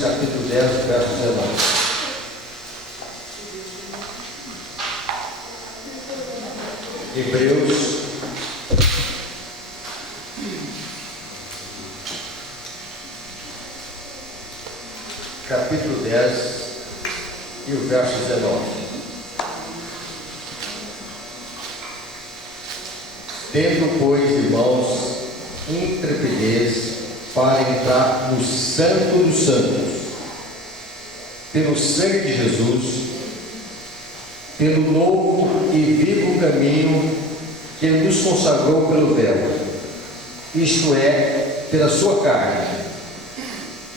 Hebreus, capítulo 10, verso 19. Hebreus, capítulo 10 e o verso 19. Tendo, pois, irmãos, intrepidez para entrar no Santo dos Santos, pelo sangue de Jesus, pelo novo e vivo caminho que Ele nos consagrou pelo véu, isto é, pela sua carne,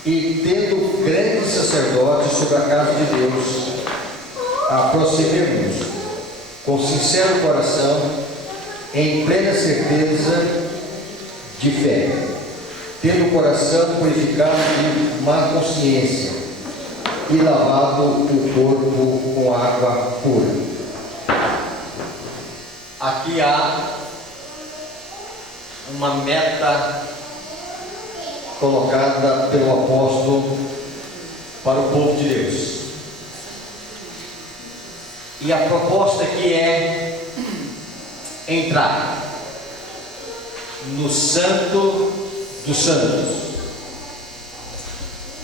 e tendo grande sacerdote sobre a casa de Deus, aproximemo-nos com sincero coração, em plena certeza de fé, tendo o coração purificado de má consciência e lavado o corpo com água pura. Aqui há uma meta colocada pelo apóstolo para o povo de Deus. E a proposta aqui é entrar no Santo dos Santos.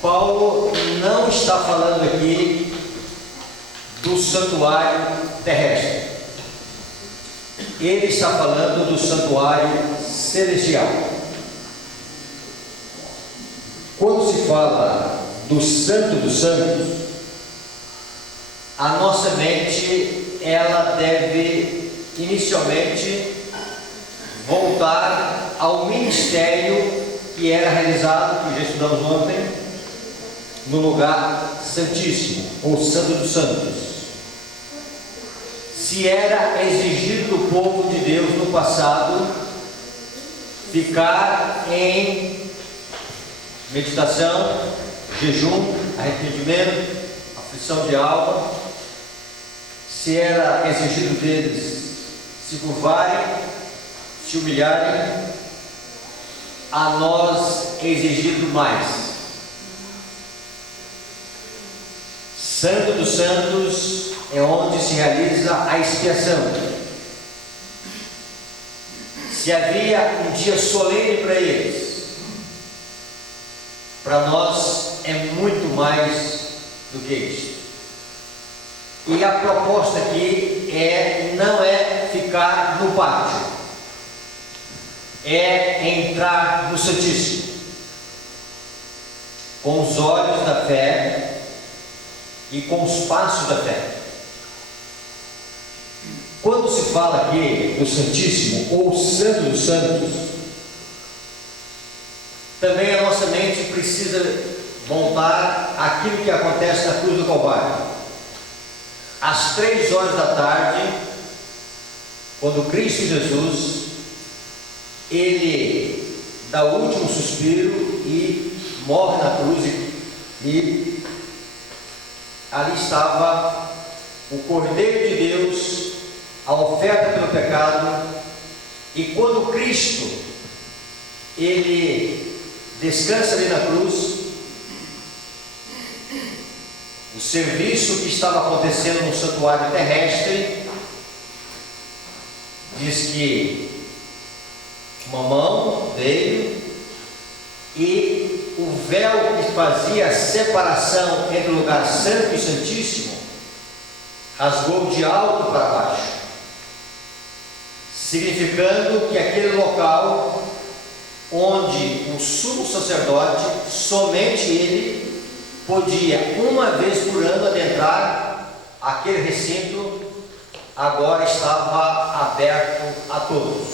Paulo não está falando aqui do santuário terrestre. Ele está falando do santuário celestial. Quando se fala do Santo dos Santos, a nossa mente, ela deve inicialmente voltar ao ministério que era realizado, que já estudamos ontem, no lugar santíssimo, ou Santo dos Santos. Se era exigido do povo de Deus no passado ficar em meditação, jejum, arrependimento, aflição de alma, se era exigido deles se curvarem, se humilharem, a nós é exigido mais. Santo dos Santos é onde se realiza a expiação. Se havia um dia solene para eles, para nós é muito mais do que isso. E a proposta aqui não é ficar no pátio, é entrar no Santíssimo, com os olhos da fé e com os passos da fé. Quando se fala aqui do Santíssimo ou Santo dos Santos, também a nossa mente precisa voltar àquilo que acontece na cruz do Calvário. Às 3 horas da tarde, quando Cristo Jesus, Ele dá o último suspiro e morre na cruz, e ali estava o Cordeiro de Deus, a oferta pelo pecado. E quando Cristo, Ele descansa ali na cruz, o serviço que estava acontecendo no santuário terrestre, diz que uma mão veio e o véu que fazia a separação entre o lugar santo e santíssimo rasgou de alto para baixo, significando que aquele local onde o sumo sacerdote, somente ele, podia uma vez por ano adentrar aquele recinto, agora estava aberto a todos.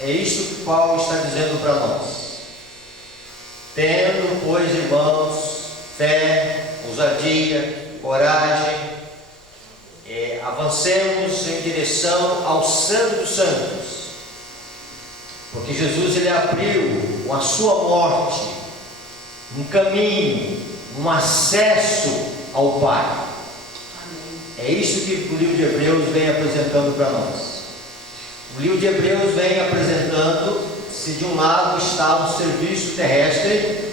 É isso que Paulo está dizendo para nós. Tendo, pois, irmãos, fé, ousadia, coragem, avancemos em direção ao Santo dos Santos, porque Jesus, ele abriu com a sua morte um caminho, um acesso ao Pai. É isso que o livro de Hebreus vem apresentando para nós. O livro de Hebreus vem apresentando, se de um lado está um serviço terrestre,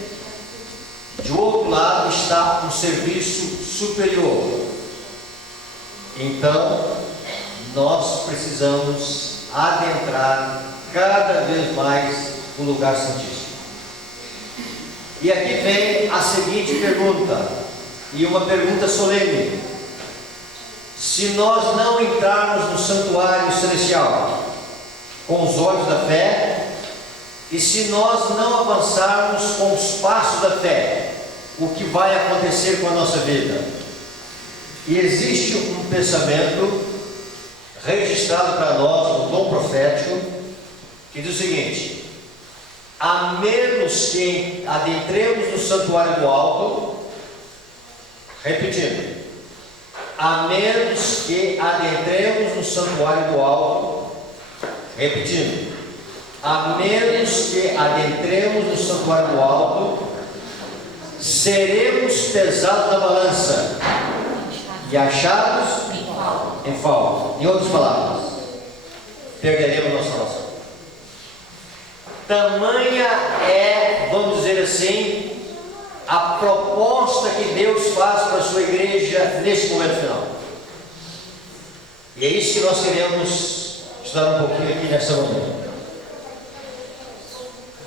lado está um serviço superior. Então, nós precisamos adentrar cada vez mais o lugar santíssimo. E aqui vem a seguinte pergunta, e uma pergunta solene: se nós não entrarmos no santuário celestial com os olhos da fé, e se nós não avançarmos com os passos da fé, o que vai acontecer com a nossa vida? E existe um pensamento registrado para nós no dom profético, que diz o seguinte: a menos que adentremos no santuário do alto, repetindo, a menos que adentremos no santuário do alto, repetindo, a menos que adentremos no santuário do alto, seremos pesados na balança e achados em falta. Em outras palavras, perderemos nossa salvação. Tamanha é, vamos dizer assim, a proposta que Deus faz para a sua igreja nesse momento final. E é isso que nós queremos estudar um pouquinho aqui nessa manhã.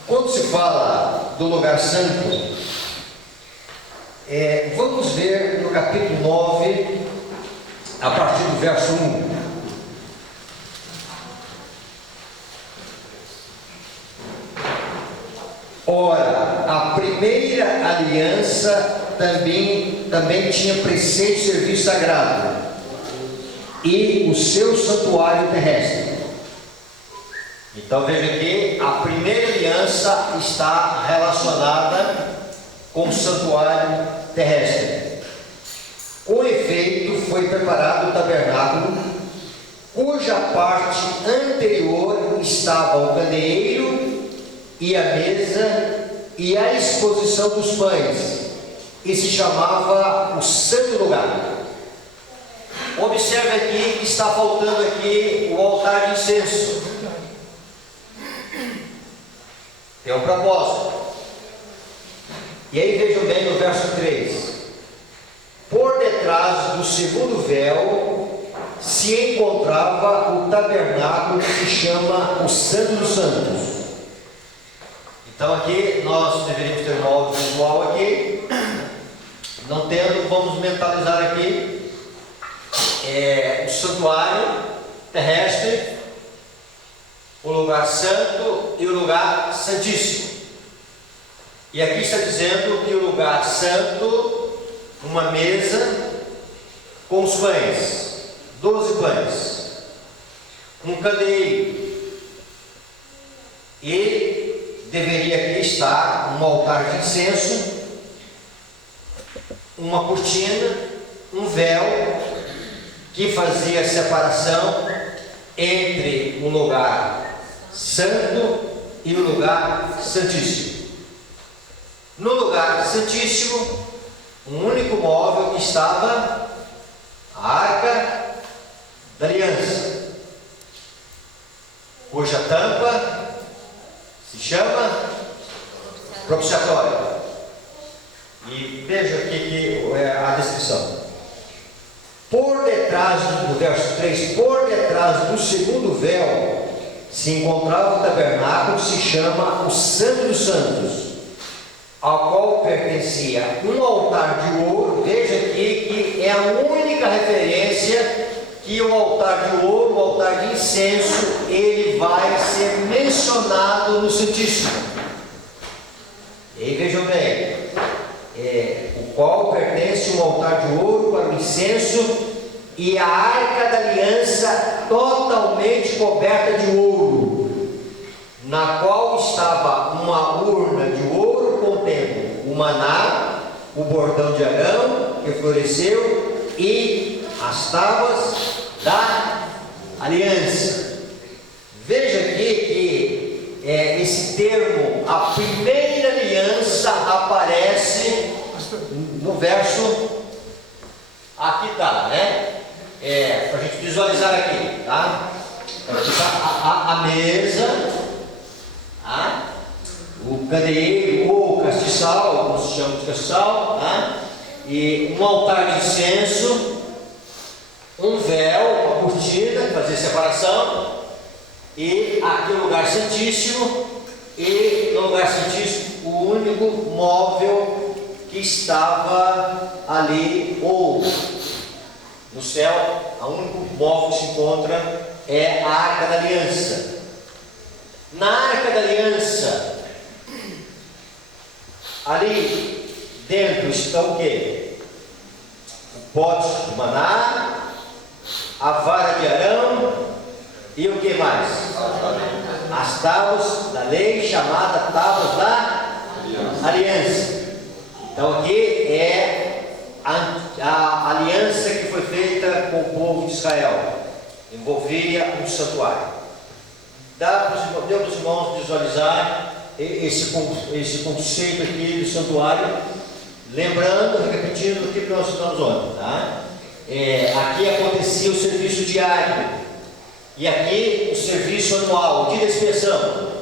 Quando se fala do lugar santo, vamos ver no capítulo 9, a partir do verso 1. Ora, a primeira aliança também tinha preceito e serviço sagrado e o seu santuário terrestre. Então veja que a primeira aliança está relacionada com o santuário terrestre. Com efeito, foi preparado o tabernáculo, cuja parte anterior estava o candeeiro e a mesa e a exposição dos pães, e se chamava o santo lugar. Observe aqui que está faltando aqui o altar de incenso. Tem um propósito. E aí vejam bem no verso 3: por detrás do segundo véu se encontrava o tabernáculo que se chama o Santo dos Santos. Então aqui nós deveríamos ter um áudio visual aqui. Não tendo, vamos mentalizar aqui o santuário terrestre, o lugar santo e o lugar santíssimo. E aqui está dizendo que o lugar santo, uma mesa com os pães, 12 pães, um candeeiro, e deveria aqui estar um altar de incenso, uma cortina, um véu que fazia a separação entre o lugar santo e o lugar santíssimo. No lugar santíssimo, um único móvel que estava a arca da aliança, cuja tampa se chama propiciatório. E veja aqui que a descrição. Por detrás do verso 3, por detrás do segundo véu se encontrava o tabernáculo que se chama o Santo dos Santos, ao qual pertencia um altar de ouro. Veja aqui que é a única referência que o altar de ouro, o altar de incenso, ele vai ser mencionado no Santíssimo. E aí vejam bem, o qual pertence um altar de ouro para o incenso e a arca da aliança totalmente coberta de ouro, na qual estava uma urna de ouro contendo o maná, o bordão de Arão que floresceu e as tábuas da aliança. Veja aqui que esse termo, a primeira aliança, aparece no verso, aqui está, né? Para a gente visualizar aqui, tá? A mesa, o candeeiro ou castiçal castiçal, alguns chamam de castiçal, né? E um altar de incenso, um véu, uma cortina que fazia separação, e aqui o lugar santíssimo, e no lugar santíssimo o único móvel que estava ali, ouro. No céu, o único móvel que se encontra é a Arca da Aliança. Na Arca da Aliança, ali dentro está o quê? O pote de maná, a vara de Arão e o que mais? As tábuas da lei, chamada tábuas da aliança. Então aqui é a aliança que foi feita com o povo de Israel. Envolvia um santuário. Deu para os irmãos visualizar esse conceito aqui do santuário, lembrando, repetindo o que nós estamos ontem, tá? Aqui acontecia o serviço diário, e aqui o serviço anual, o dia da expiação.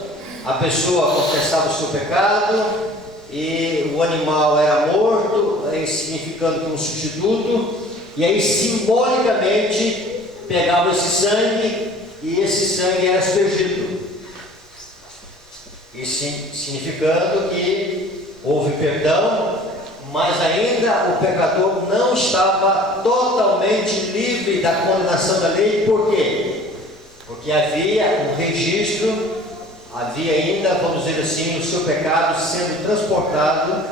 A pessoa confessava o seu pecado, e o animal era morto, significando que um substituto, e aí simbolicamente pegava esse sangue, e esse sangue era aspergido, e significando que houve perdão, mas ainda o pecador não estava totalmente livre da condenação da lei. Por quê? Porque havia um registro, havia ainda, vamos dizer assim, o seu pecado sendo transportado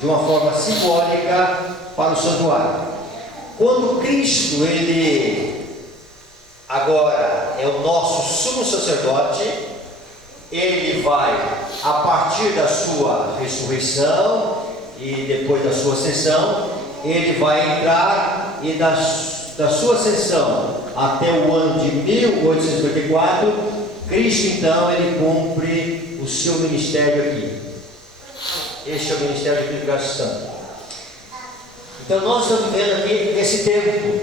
de uma forma simbólica para o santuário. Quando Cristo, ele agora é o nosso sumo sacerdote, ele vai, a partir da sua ressurreição e depois da sua ascensão, ele vai entrar, e da sua ascensão até o ano de 1854, Cristo então ele cumpre o seu ministério aqui. Este é o ministério de Cristo Graça Santo. Então nós estamos vivendo aqui esse tempo.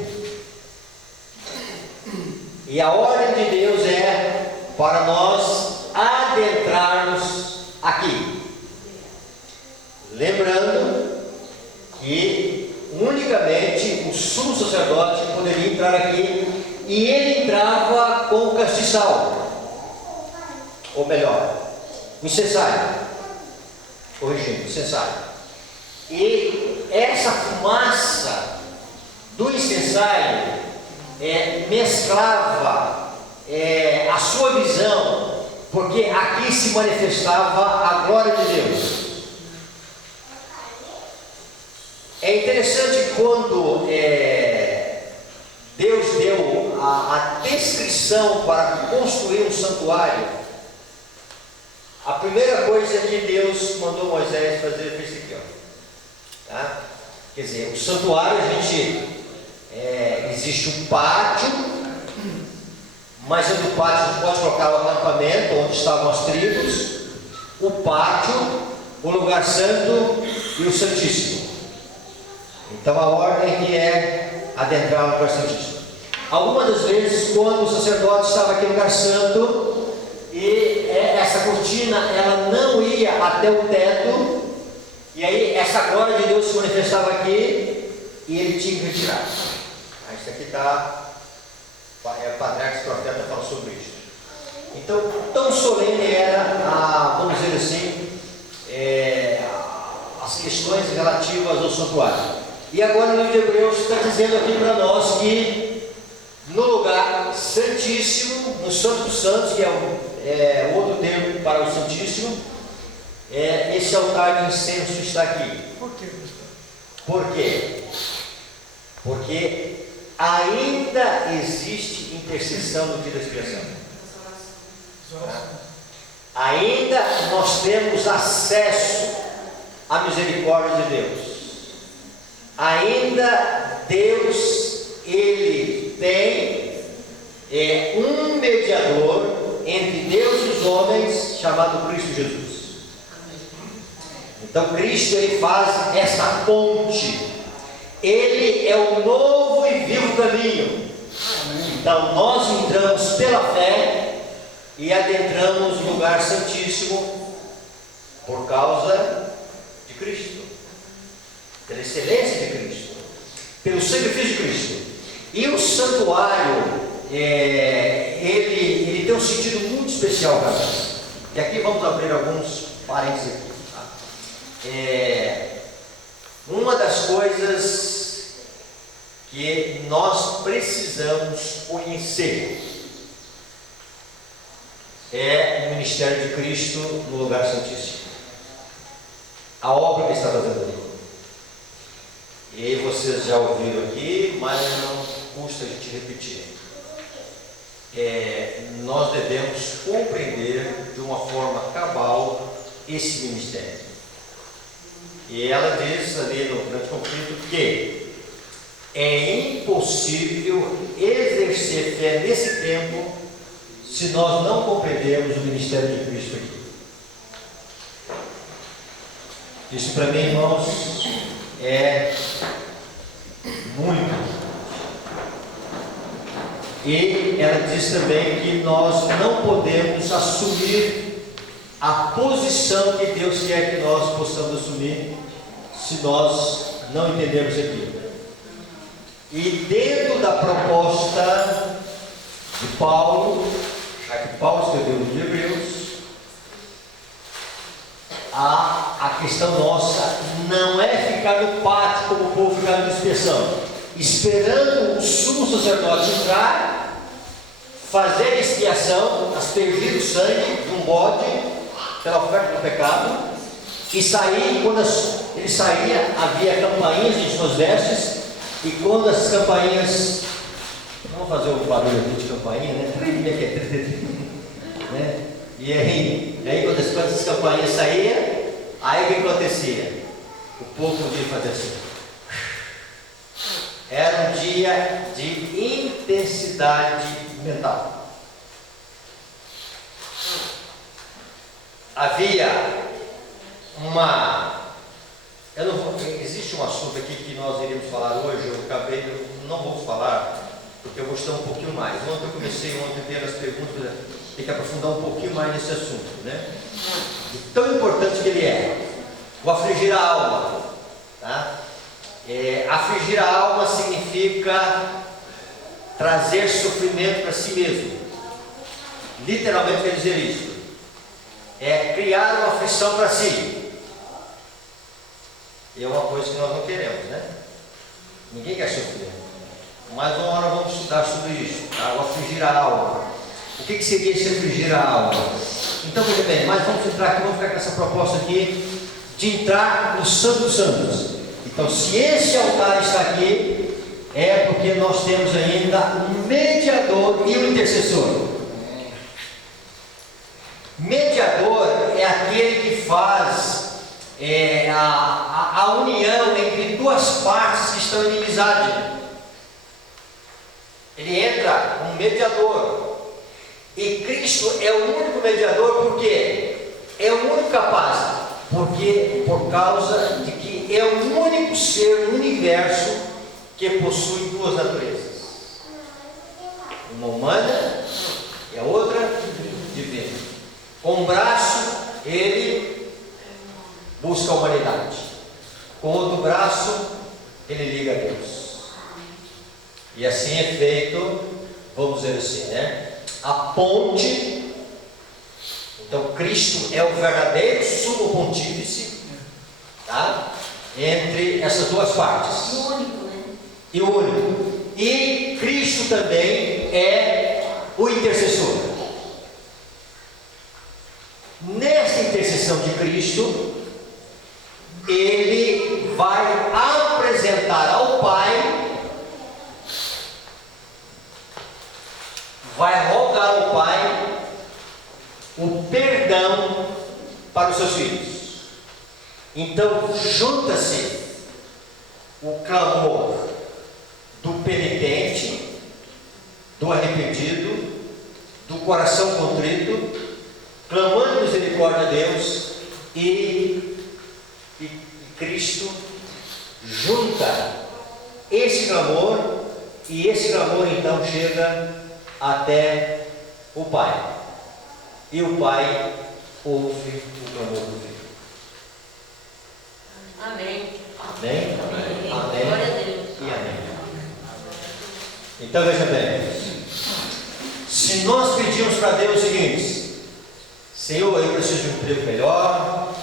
E a ordem de Deus é para nós adentrarmos aqui. Lembrando que unicamente o sumo sacerdote poderia entrar aqui, e ele entrava com o castiçal, ou melhor, o incensário, corrigindo, incensário. E essa fumaça do incensário mesclava a sua visão, porque aqui se manifestava a glória de Deus. É interessante quando Deus deu a descrição para construir um santuário. A primeira coisa que Deus mandou Moisés fazer foi isso aqui, ó. Tá? Quer dizer, o santuário, existe um pátio, mas dentro do pátio a gente pode colocar o acampamento, onde estavam as tribos, o pátio, o lugar santo e o santíssimo. Então a ordem que é adentrar no lugar santíssimo. Algumas das vezes, quando o sacerdote estava aqui no lugar santo, e essa cortina ela não ia até o teto, e aí essa glória de Deus se manifestava aqui, e ele tinha que retirar. Isso aqui está, o Patriarca Profeta fala sobre isso. Então, tão solene era, vamos dizer assim, as questões relativas ao santuário. E agora no livro de Hebreus está dizendo aqui para nós que no lugar santíssimo, no Santo dos Santos, que é outro termo para o Santíssimo, esse altar de incenso está aqui. Por quê, pastor? Por quê? Porque ainda existe intercessão no dia da expiação. Ainda nós temos acesso à misericórdia de Deus. Ainda Deus, ele tem um mediador entre Deus e os homens, chamado Cristo Jesus. Então Cristo, ele faz essa ponte. Ele é o novo e vivo caminho. Então nós entramos pela fé e adentramos o lugar santíssimo por causa Cristo, pela excelência de Cristo, pelo sacrifício de Cristo. E o santuário, ele tem um sentido muito especial para nós. E aqui vamos abrir alguns parênteses aqui. Tá? Uma das coisas que nós precisamos conhecer é o ministério de Cristo no lugar santíssimo, a obra que ele está fazendo ali. E vocês já ouviram aqui, mas não custa a gente repetir. Nós devemos compreender de uma forma cabal esse ministério. E ela diz ali no grande conflito que é impossível exercer fé nesse tempo se nós não compreendermos o ministério de Cristo aqui. Isso para mim, irmãos, é muito. E ela diz também que nós não podemos assumir a posição que Deus quer que nós possamos assumir se nós não entendermos aquilo. E dentro da proposta de Paulo, já que Paulo escreveu no livro de Hebreus, a questão nossa não é ficar no pátio como o povo ficava na dispersão, esperando o sumo sacerdote entrar, fazer a expiação, aspergir o sangue de um bode pela oferta do pecado e sair. Quando ele saía, havia campainhas em suas vestes, e quando as campainhas, vamos fazer o barulho aqui de campainha, né? Né? E aí quando as campainhas saíam, aí o que acontecia? O povo podia fazer assim. Era um dia de intensidade mental. Havia existe um assunto aqui que nós iríamos falar hoje, eu não vou falar, porque eu vou estudar um pouquinho mais. Ontem eu comecei a ver as perguntas, tem que aprofundar um pouquinho mais nesse assunto, né? De tão importante que ele é. O afligir a alma, tá? Afligir a alma significa trazer sofrimento para si mesmo. Literalmente quer dizer isso. É criar uma aflição para si. E é uma coisa que nós não queremos, né? Ninguém quer sofrer. Mas uma hora vamos estudar sobre isso, tá? O afligir a alma. O que seria esse afligir a alma? Então, veja bem, mas vamos entrar aqui, vamos ficar com essa proposta aqui de entrar no Santo dos Santos. Então, se esse altar está aqui, é porque nós temos ainda um mediador e um intercessor. Mediador é aquele que faz a união entre duas partes que estão em inimizade. Ele entra como mediador. E Cristo é o único mediador, por quê? É o único capaz. Por causa de que é o único ser no universo que possui duas naturezas. Uma humana e a outra divina. Com um braço, ele busca a humanidade. Com o outro braço, ele liga a Deus. E assim é feito, vamos dizer assim, né? A ponte. Então Cristo é o verdadeiro sumo pontífice, tá? Entre essas duas partes. O único, né? E o único. E Cristo também é o intercessor. Nessa intercessão de Cristo, ele vai apresentar ao Pai, vai rogar ao Pai o perdão para os seus filhos. Então junta-se o clamor do penitente, do arrependido, do coração contrito, clamando misericórdia a Deus, e Cristo junta esse clamor, e esse clamor então chega até o Pai, e o Pai ouve o clamor do Filho. Amém. Amém? Amém. Glória a Deus. E amém. Então veja bem, se nós pedimos para Deus o seguinte: Senhor, eu preciso de um emprego melhor,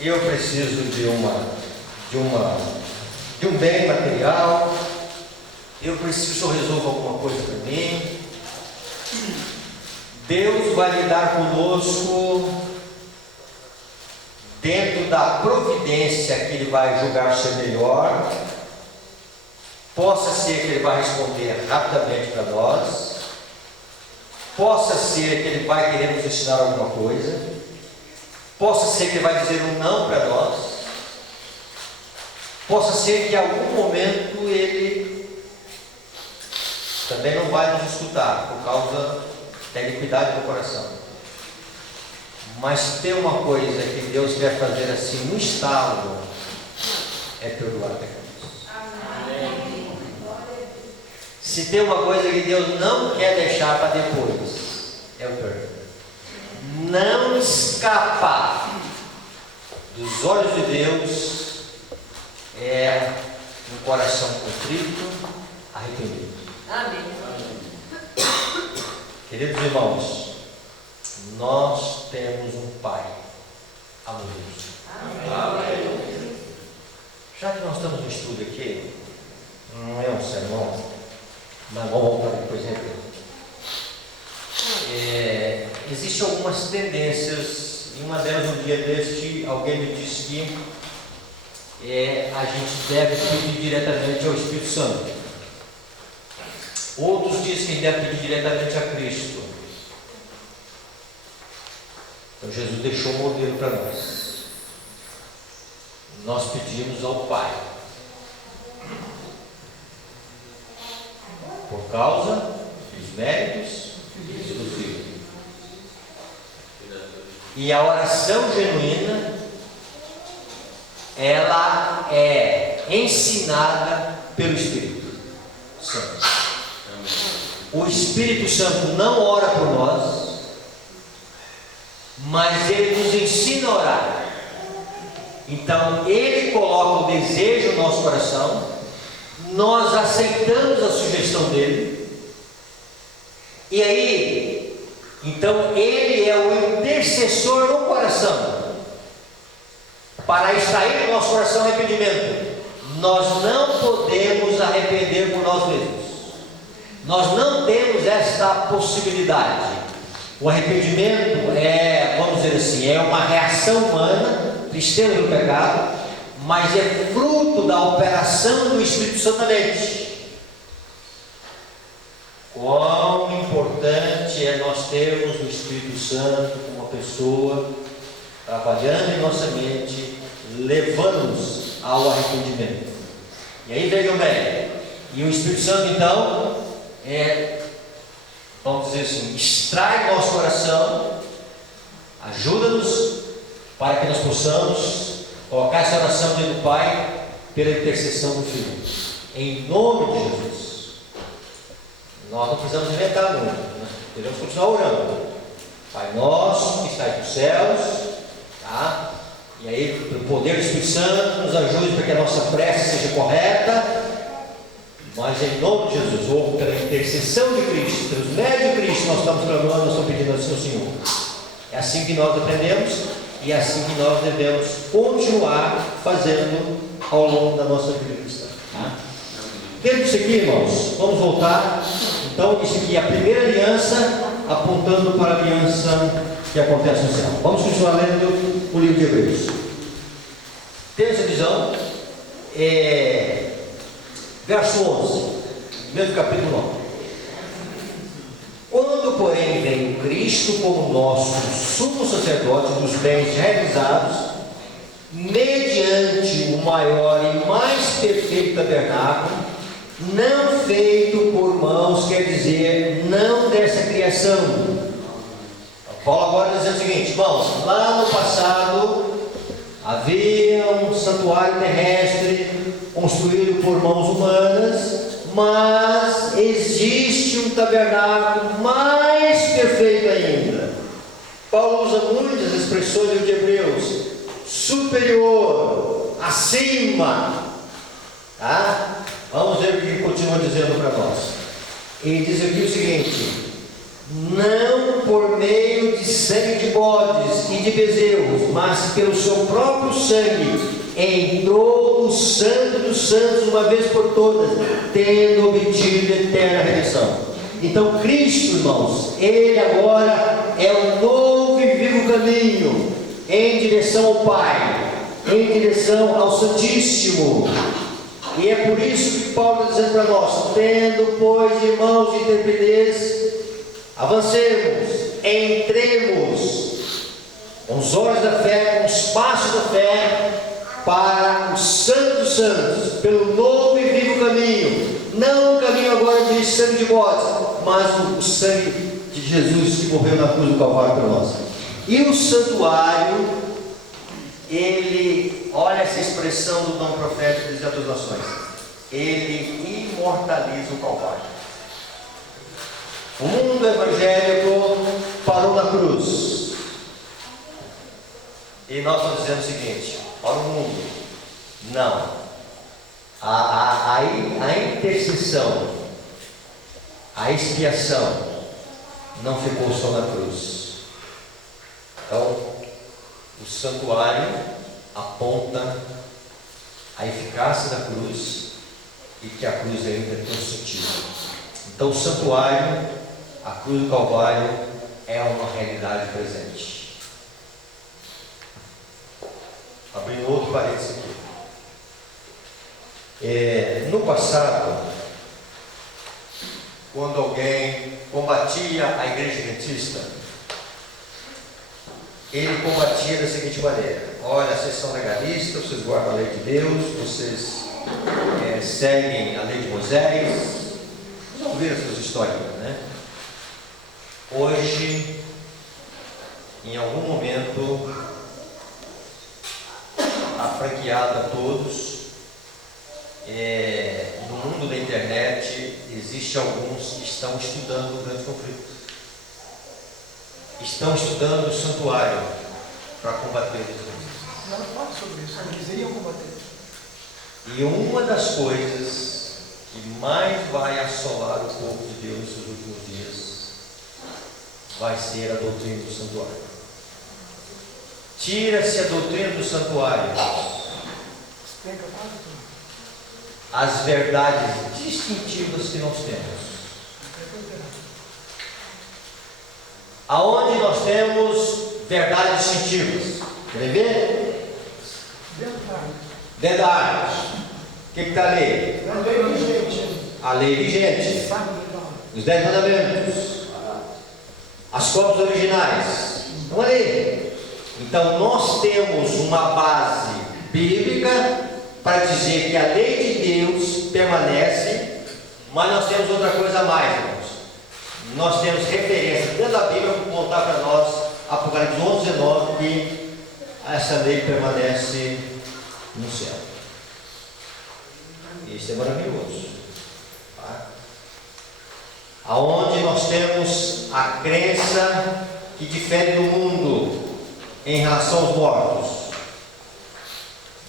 eu preciso de um bem material, eu preciso que o Senhor resolva alguma coisa para mim. Deus vai lidar conosco dentro da providência que Ele vai julgar ser melhor. Possa ser que Ele vai responder rapidamente para nós, possa ser que Ele vai querer nos ensinar alguma coisa, possa ser que Ele vai dizer um não para nós, possa ser que em algum momento Ele também não vai nos escutar por causa da iniquidade do coração. Mas tem uma coisa que Deus quer fazer assim no estalo, é perdoar pecados. Se tem uma coisa que Deus não quer deixar para depois, é o perdão. Não escapar dos olhos de Deus é um coração contrito, arrependido. Amém. Queridos irmãos, nós temos um Pai amoroso. Amém. Já que nós estamos no estudo aqui, não é um sermão, mas vamos voltar depois, né? Existem algumas tendências, e uma delas, um dia deste, alguém me disse que a gente deve pedir diretamente ao Espírito Santo. Outros dizem que deve pedir diretamente a Cristo. Então Jesus deixou um modelo para nós. Nós pedimos ao Pai, por causa dos méritos exclusivos. E a oração genuína, ela é ensinada pelo Espírito Santo. O Espírito Santo não ora por nós, mas ele nos ensina a orar. Então ele coloca o desejo no nosso coração, nós aceitamos a sugestão dele, e aí, então ele é o intercessor no coração, para extrair do nosso coração arrependimento. Nós não podemos arrepender por nós mesmos, nós não temos esta possibilidade. O arrependimento vamos dizer assim, é uma reação humana, tristeza do pecado, mas é fruto da operação do Espírito Santo na mente. Quão importante é nós termos o Espírito Santo como uma pessoa trabalhando em nossa mente, levando-nos ao arrependimento. E aí vejam bem, e o Espírito Santo então vamos dizer assim, extrai nosso coração, ajuda-nos para que nós possamos colocar essa oração diante do Pai pela intercessão do Filho, em nome de Jesus. Nós não precisamos inventar muito, nós devemos continuar orando. Pai nosso que está nos céus, tá? E aí, pelo poder do Espírito Santo, nos ajude para que a nossa prece seja correta. Mas em nome de Jesus, ou pela intercessão de Cristo, pelos méritos de Cristo, nós estamos clamando, nós estamos pedindo ao Senhor. É assim que nós aprendemos e é assim que nós devemos continuar fazendo ao longo da nossa vida cristã. Tá? Dentro disso aqui, irmãos, vamos voltar. Então, isso aqui é a primeira aliança, apontando para a aliança que acontece no céu. Vamos continuar lendo o livro de Hebreus. Tem essa visão? Verso 11, mesmo capítulo 9. Quando, porém, veio Cristo como nosso sumo sacerdote dos bens realizados, mediante o maior e mais perfeito tabernáculo, não feito por mãos, quer dizer, não dessa criação. Paulo agora diz o seguinte, irmãos, lá no passado havia um santuário terrestre construído por mãos humanas, mas existe um tabernáculo mais perfeito ainda. Paulo usa muitas expressões de Hebreus: superior, acima. Tá? Vamos ver o que ele continua dizendo para nós. Ele diz aqui o seguinte: não por meio de sangue de bodes e de bezerros, mas pelo seu próprio sangue, entrou no Santo dos Santos uma vez por todas, tendo obtido eterna redenção. Então Cristo, irmãos, Ele agora é o novo e vivo caminho em direção ao Pai, em direção ao Santíssimo. E é por isso que Paulo está dizendo para nós: tendo, pois, irmãos, de intrepidez, avancemos, entremos com os olhos da fé, com os passos da fé, para o Santo dos Santos, pelo novo e vivo caminho, não o caminho agora de sangue de bodes, mas o sangue de Jesus que morreu na cruz do Calvário por nós. E o santuário, ele, olha essa expressão do dom profético das outras nações, ele imortaliza o Calvário. O mundo evangélico parou na cruz, e nós estamos dizendo o seguinte para o mundo: não, a intercessão, a expiação não ficou só na cruz. Então o santuário aponta a eficácia da cruz e que a cruz ainda tem sentido. Então o santuário, a cruz do Calvário, é uma realidade presente. Abrindo outro parênteses aqui. No passado, quando alguém combatia a igreja adventista, ele combatia da seguinte maneira: olha, vocês são legalistas, vocês guardam a lei de Deus, vocês seguem a lei de Moisés. Vocês ouviram essas histórias, né? Hoje, em algum momento, franqueado a todos, no mundo da internet, existe alguns que estão estudando o grande conflito, estão estudando o santuário para combater o conflito. Não fala sobre isso, eles iriam combater. E uma das coisas que mais vai assolar o povo de Deus nos últimos dias vai ser a doutrina do santuário. Tira-se a doutrina do santuário, as verdades distintivas que nós temos. Aonde nós temos verdades distintivas? Quer ver? Dentro da árvore. O que está ali? A lei vigente. Os 10 mandamentos. As cópias originais. Estão ali. Então nós temos uma base bíblica para dizer que a lei de Deus permanece, mas nós temos outra coisa a mais, irmãos. Nós temos referência dentro da Bíblia para contar para nós, Apocalipse 11, 19, que essa lei permanece no céu. Isso é maravilhoso. Tá? Aonde nós temos a crença que difere do mundo em relação aos mortos,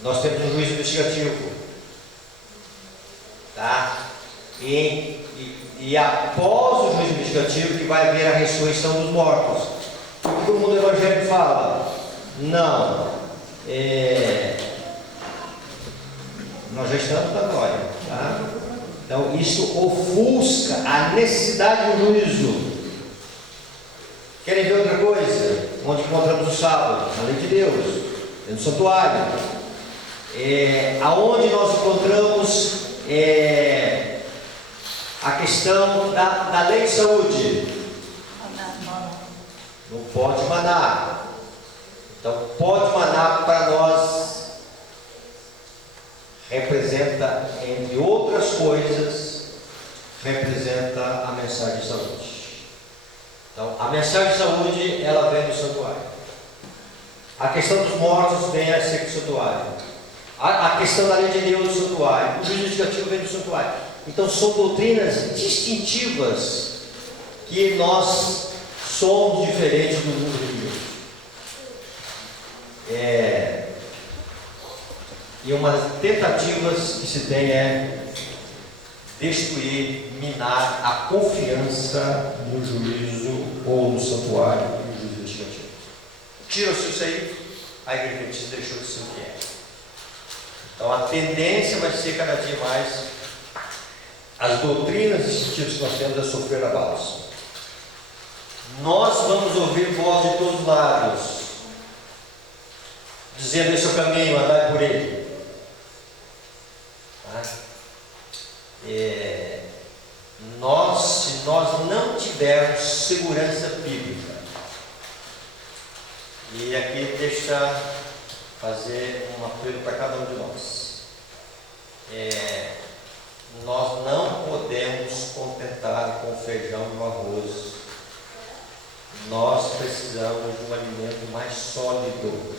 nós temos um juízo investigativo, tá? E após o juízo investigativo que vai haver a ressurreição dos mortos. O que o mundo evangélico fala? Não, nós já estamos na glória, tá? Então isso ofusca a necessidade do juízo. Querem ver outra coisa? Onde encontramos o sábado? Na lei de Deus, dentro do santuário. Aonde nós encontramos a questão da lei de saúde? No pó de maná. Então, pó de maná para nós representa, entre outras coisas, representa a mensagem de saúde. Então, a mensagem de saúde, ela vem do santuário. A questão dos mortos vem a ser do santuário. A questão da lei de Deus do santuário. O juízo investigativo vem do santuário. Então, são doutrinas distintivas que nós somos diferentes do mundo religioso. E uma das tentativas que se tem é destruir, minar a confiança no juízo ou no santuário e no juízo investigativo. Tira-se isso aí, a igreja adventista deixou de ser o que é. Então a tendência vai ser cada dia mais as doutrinas e sentidos que nós temos a sofrer abalos. Nós vamos ouvir voz de todos os lados, dizendo: esse é o caminho, andai por ele. Se nós não tivermos segurança bíblica, e aqui deixa fazer um apelo para cada um de nós, nós não podemos contentar com o feijão e o arroz. Nós precisamos de um alimento mais sólido.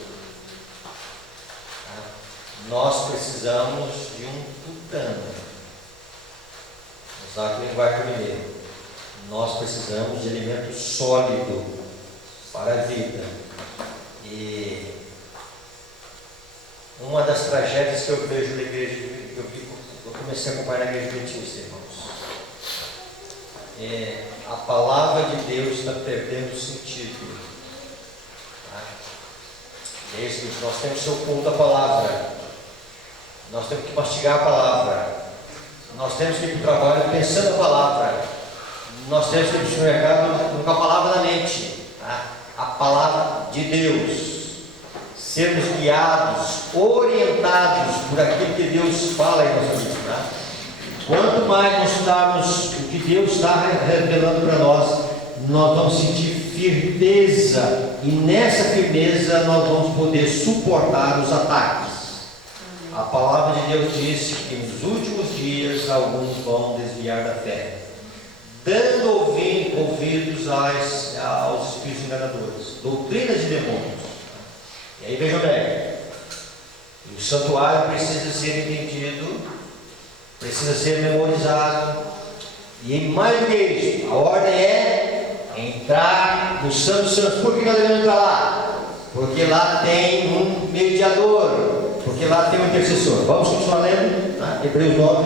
Nós precisamos de um tutano. Usar a linguagem mineiro. Nós precisamos de alimento sólido para a vida. E uma das tragédias que eu vejo na igreja, eu comecei a acompanhar na igreja adventista, irmãos. A palavra de Deus está perdendo sentido. É isso que nós temos que ser oculto à palavra. Nós temos que mastigar a palavra. Nós temos que ir para o trabalho pensando a palavra. Nós temos que ir para o supermercado com a palavra na mente. A palavra de Deus. Sermos guiados, orientados por aquilo que Deus fala em nossa vida. Quanto mais nós estudarmos o que Deus está revelando para nós, nós vamos sentir firmeza. E nessa firmeza nós vamos poder suportar os ataques. A palavra de Deus diz que nos últimos dias alguns vão desviar da fé, dando ouvidos aos espíritos enganadores, doutrinas de demônios. E aí vejam bem, o santuário precisa ser entendido, precisa ser memorizado, e mais do que isso, a ordem é entrar no Santo dos Santos. Por que nós devemos entrar lá? Porque lá tem um mediador, porque lá tem um intercessor. Vamos continuar lendo, tá? Hebreus 9.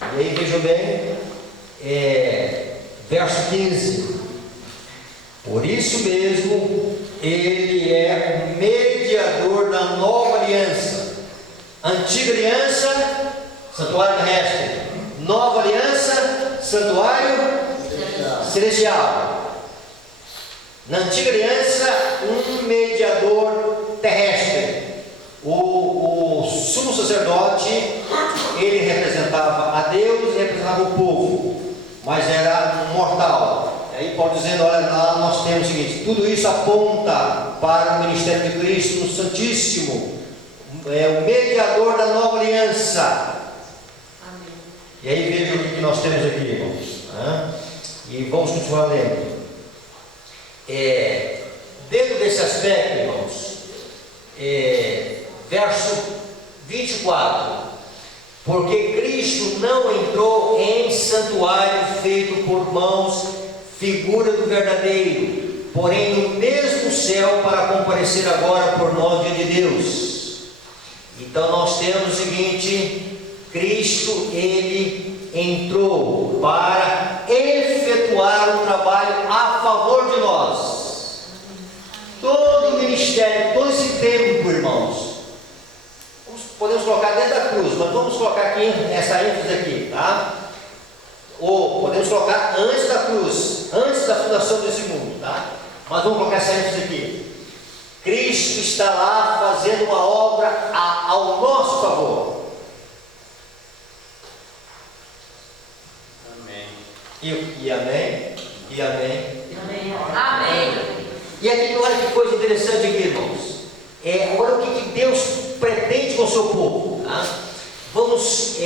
E aí vejam bem, verso 15. Por isso mesmo, ele é o mediador da nova aliança. Antiga aliança, santuário terrestre. Nova aliança, santuário celestial. Na antiga aliança, um mediador terrestre. O sumo sacerdote, ele representava a Deus e representava o povo, mas era mortal. E aí Paulo dizendo: olha, lá nós temos o seguinte, tudo isso aponta para o ministério de Cristo no Santíssimo, o mediador da nova aliança. Amém. E aí veja o que nós temos aqui, irmãos. E vamos continuar lendo. Dentro desse aspecto, irmãos, verso 24: porque Cristo não entrou em santuário feito por mãos, figura do verdadeiro, porém no mesmo céu, para comparecer agora por nós diante de Deus. Então nós temos o seguinte: Cristo, ele entrou para efetuar um trabalho a favor de nós. Todo o ministério, todo esse tempo, irmãos, podemos colocar dentro da cruz, mas vamos colocar aqui essa ênfase aqui, tá? Ou podemos colocar antes da cruz, antes da fundação desse mundo, tá? Mas vamos colocar essa ênfase aqui. Cristo está lá fazendo uma obra ao nosso favor. Amém. E amém? E amém? Amém. Amém. E aqui, olha que coisa interessante aqui, irmãos. Agora o que Deus pretende com o seu povo, tá? Vamos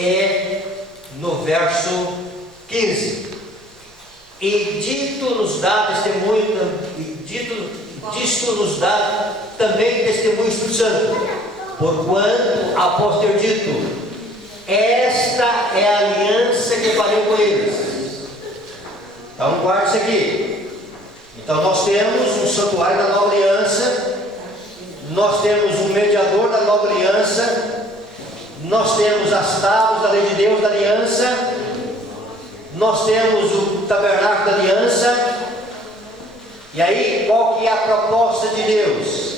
no verso 15. E disto nos dá testemunho, disto nos dá também testemunho do Espírito Santo, porquanto, após ter dito: esta é a aliança que farei com eles. Então guarde isso aqui. Então nós temos um santuário da nova aliança, nós temos um mediador da nova nova aliança, nós temos as tábuas da lei de Deus, da aliança, nós temos o tabernáculo da aliança. E aí, qual que é a proposta de Deus?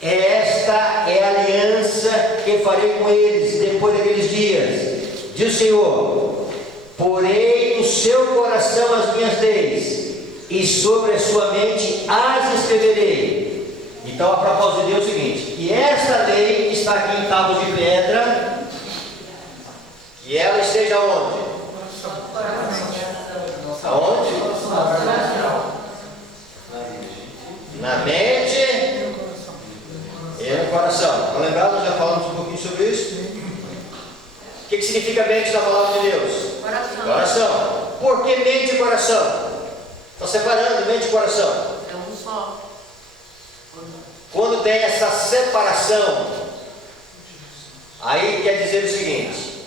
Esta é a aliança que farei com eles depois daqueles dias. Diz o Senhor: porei no seu coração as minhas leis, e sobre a sua mente as escreverei. Então a proposta de Deus é o seguinte: que esta lei que está aqui em tábuas de pedra, que ela esteja onde? Aonde? Na mente e no coração. Estão lembrados? Já falamos um pouquinho sobre isso. O que significa mente na palavra de Deus? Coração. Por que mente e coração? Estão separando mente e coração. É um só. Quando tem essa separação, aí quer dizer o seguinte: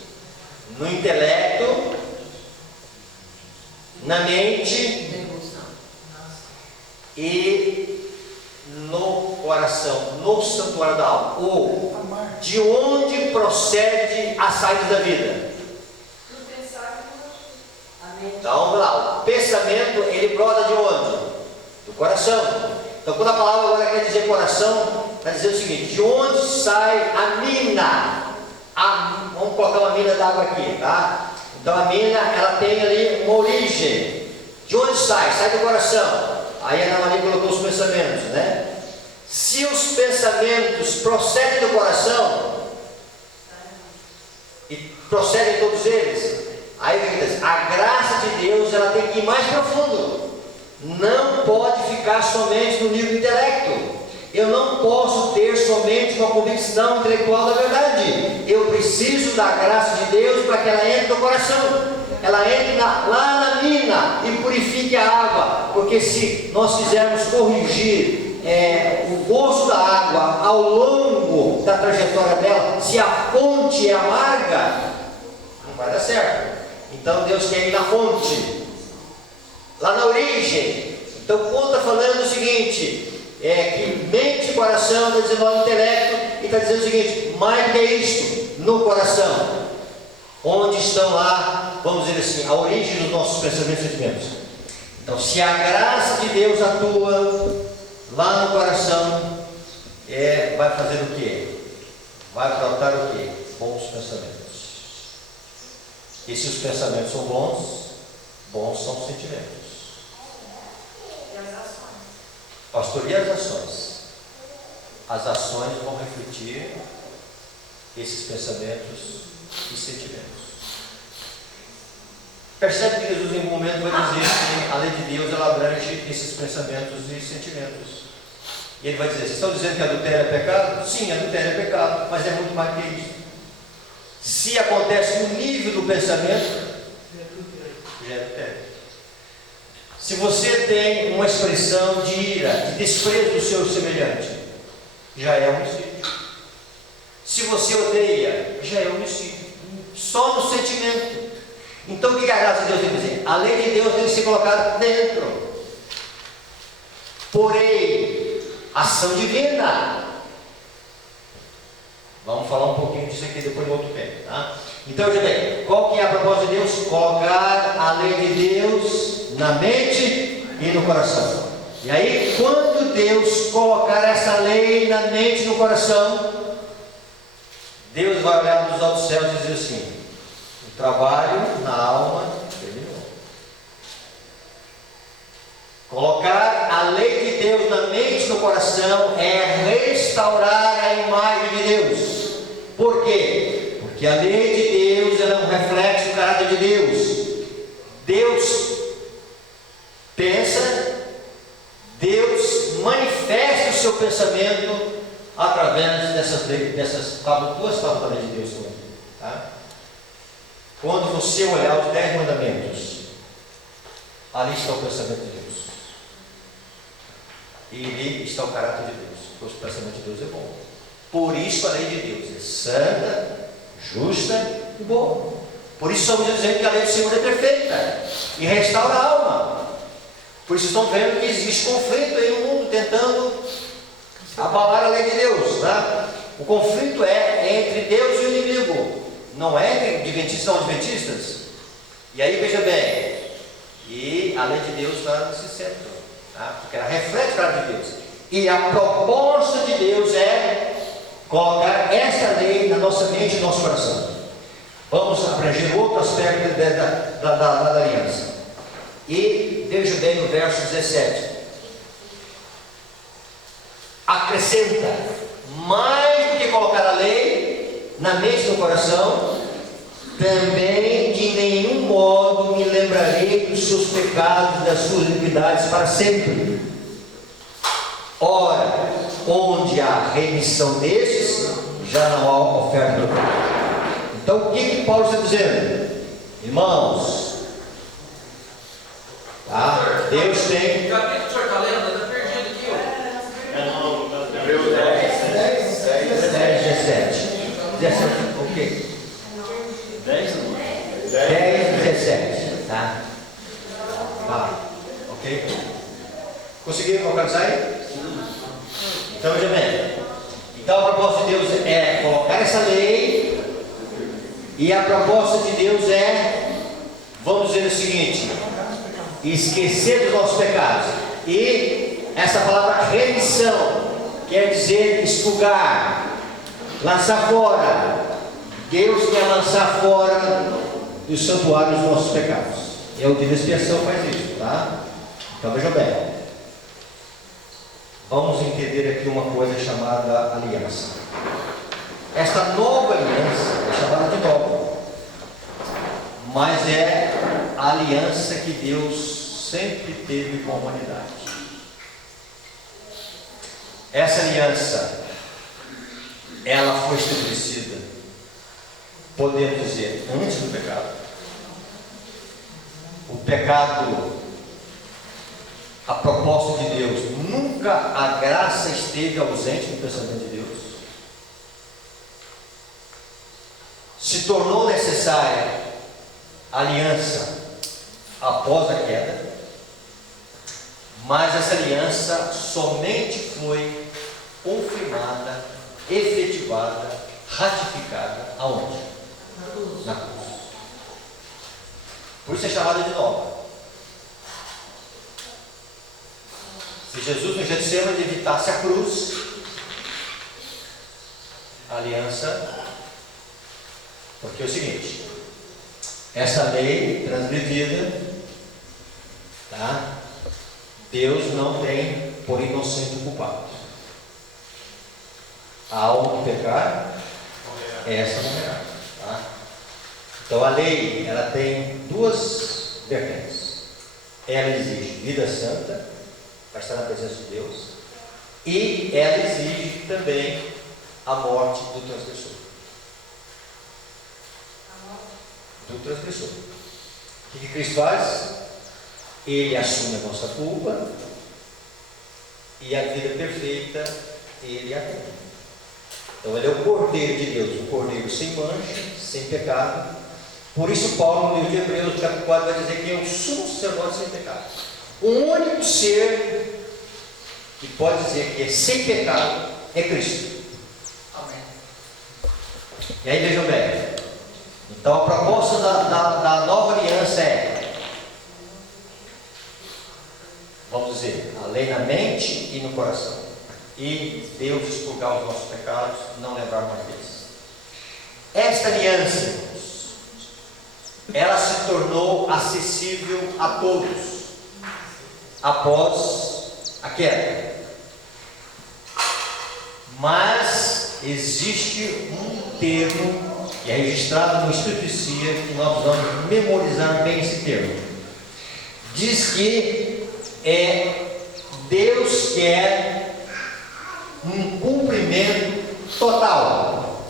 no intelecto, na mente e no coração, no santuário da alma, ou de onde procede a saída da vida. Então vamos lá, o pensamento ele brota de onde? Do coração. Então quando a palavra agora quer dizer coração, está dizendo o seguinte: de onde sai a mina? Vamos colocar uma mina d'água aqui, tá? Então a mina, ela tem ali uma origem. De onde sai? Sai do coração. Aí a Ana Maria colocou os pensamentos, né? Se os pensamentos procedem do coração, e procedem todos eles, aí o que diz? A graça de Deus, ela tem que ir mais profundo. Não pode ficar somente no nível do intelecto. Eu não posso ter somente uma convicção intelectual da verdade. Eu preciso da graça de Deus para que ela entre no coração. Ela entre lá na mina e purifique a água. Porque se nós quisermos corrigir o gosto da água ao longo da trajetória dela, se a fonte é amarga, não vai dar certo. Então Deus quer ir na fonte, lá na origem. Então quando está falando o seguinte, que mente e coração, está dizendo lá no intelecto, e está dizendo o seguinte: mais do que isto, no coração, onde estão lá, vamos dizer assim, a origem dos nossos pensamentos e sentimentos. Então se a graça de Deus atua lá no coração, vai fazer o quê? Vai brotar o quê? Bons pensamentos. E se os pensamentos são bons, bons são os sentimentos. E as ações? Pastor, e as ações? As ações vão refletir esses pensamentos e sentimentos. Percebe que Jesus em um momento vai dizer que a lei de Deus ela abrange esses pensamentos e sentimentos. E ele vai dizer: vocês estão dizendo que adultério é pecado? Sim, adultério é pecado, mas é muito mais que isso. Se acontece no nível do pensamento, já é adultério. Se você tem uma expressão de ira, de desprezo do seu semelhante, já é homicídio. Se você odeia, já é homicídio. Só no sentimento. Então o que a graça de Deus tem que dizer? A lei de Deus tem que ser colocada dentro. Porém, ação divina. Vamos falar um pouquinho disso aqui depois no outro tempo, tá? Então, já bem, qual que é a proposta de Deus? Colocar a lei de Deus na mente e no coração. E aí, quando Deus colocar essa lei na mente e no coração, Deus vai olhar dos altos céus e dizer assim: o trabalho na alma terminou. Colocar a lei de Deus na mente e no coração é restaurar a imagem de Deus. Por quê? Porque a lei de Deus ela é um reflexo do caráter de Deus. Deus pensa, Deus manifesta o seu pensamento através dessas duas tábuas da lei de Deus. Tá? Quando você olhar os 10 mandamentos, ali está o pensamento de Deus. E ali está o caráter de Deus. Porque o pensamento de Deus é bom. Por isso a lei de Deus é santa, justa e boa. Por isso estamos dizendo que a lei do Senhor é perfeita e restaura a alma. Por isso estão vendo que existe conflito aí no mundo tentando abalar a lei de Deus, tá? O conflito é entre Deus e o inimigo, não é entre adventistas ou adventistas. E aí veja bem, e a lei de Deus está nesse centro, tá? Porque ela reflete a palavra de Deus. E a proposta de Deus é colocar esta lei na nossa mente e no nosso coração. Vamos abranger outro aspecto da aliança. E veja bem no verso 17: acrescenta, mais do que colocar a lei na mente e no coração, também de nenhum modo me lembrarei dos seus pecados e das suas iniquidades para sempre. Ora, onde há remissão desses, já não há oferta do pecado. Então, o que Paulo está dizendo? Irmãos, tá? Deus tem... O capítulo que o senhor está lendo, está perdido aqui, ó. Hebreus 10, 10, 17, ok. 10, 17, tá? Tá, ok? Conseguiram alcançar aí? Então, veja bem. Então, a proposta de Deus é colocar essa lei, e a proposta de Deus é, vamos dizer o seguinte, esquecer dos nossos pecados. E essa palavra remissão quer dizer expurgar, lançar fora. Deus quer lançar fora do santuário os nossos pecados. E o dia da expiação faz isso, tá? Então veja bem. Vamos entender aqui uma coisa chamada aliança. Esta nova aliança é chamada de nova, mas é a aliança que Deus sempre teve com a humanidade. Essa aliança, ela foi estabelecida, podemos dizer, antes do pecado. O pecado, a proposta de Deus, nunca a graça esteve ausente no pensamento de Deus. Se tornou necessária a aliança após a queda, mas essa aliança somente foi confirmada, efetivada, ratificada aonde? Na cruz. Por isso é chamada de nova. Se Jesus no Getsemane evitasse a cruz, a aliança, porque é o seguinte, essa lei transgredida, tá? Deus não tem por inocente o culpado. A alma que pecar, essa morrerá, tá? Então a lei, ela tem duas vertentes. Ela exige vida santa para estar na presença de Deus, e ela exige também a morte do transgressor. O que Cristo faz? Ele assume a nossa culpa e a vida perfeita ele a tem. Então ele é o Cordeiro de Deus, o Cordeiro sem mancha, sem pecado. Por isso Paulo no livro de Hebreus, capítulo 4, vai dizer que é o sumo sacerdote sem pecado. O único ser que pode dizer que é sem pecado é Cristo. Amém. E aí vejam bem. Então a proposta da nova aliança é, vamos dizer, a lei na mente e no coração. E Deus expurgar os nossos pecados, não lembrar mais deles. Esta aliança, irmãos, ela se tornou acessível a todos após a queda. Mas existe um termo que é registrado no Espírito de Cia, que nós vamos memorizar bem esse termo. Diz que Deus quer um cumprimento total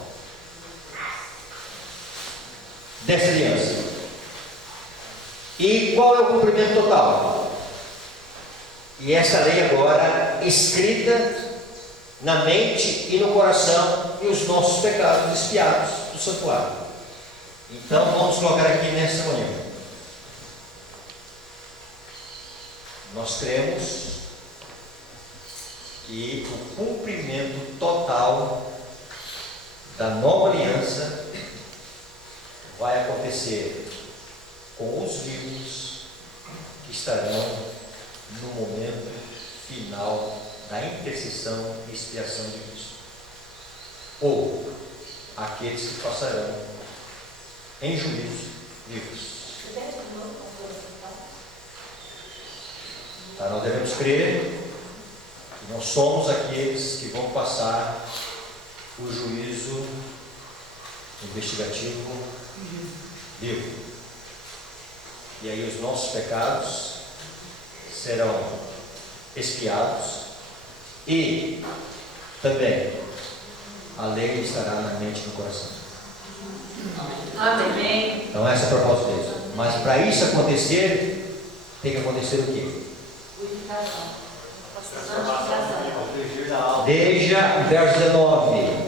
dessa aliança. E qual é o cumprimento total? E essa lei agora escrita na mente e no coração, e os nossos pecados expiados do santuário. Então vamos colocar aqui nessa manhã. Nós cremos que o cumprimento total da nova aliança vai acontecer com os vivos que estarão no momento final da intercessão e expiação de Cristo, ou aqueles que passarão em juízo vivos. Tá, nós devemos crer que nós somos aqueles que vão passar o juízo investigativo vivo. E aí os nossos pecados serão expiados e também a lei estará na mente e no coração. Amém. Então essa é a proposta de Deus. Mas para isso acontecer, tem que acontecer o quê? Veja o verso 19.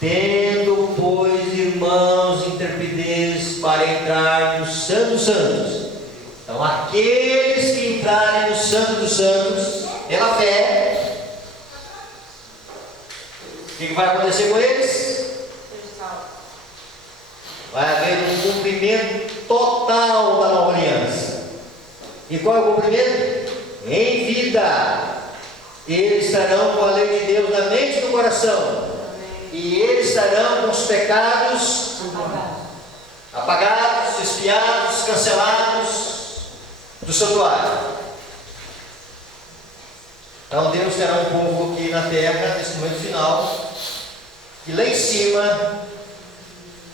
Tendo, pois, irmãos, intrepidez para entrar no Santo dos Santos. Então, aqueles que entrarem no Santo dos Santos, pela fé, o que vai acontecer com eles? Vai haver um cumprimento total da nova aliança. E qual é o cumprimento? Em vida. Eles estarão com a lei de Deus na mente e no coração. E eles estarão com os pecados apagados, expiados, cancelados do santuário. Então Deus terá um povo aqui na terra, nesse momento final, e lá em cima,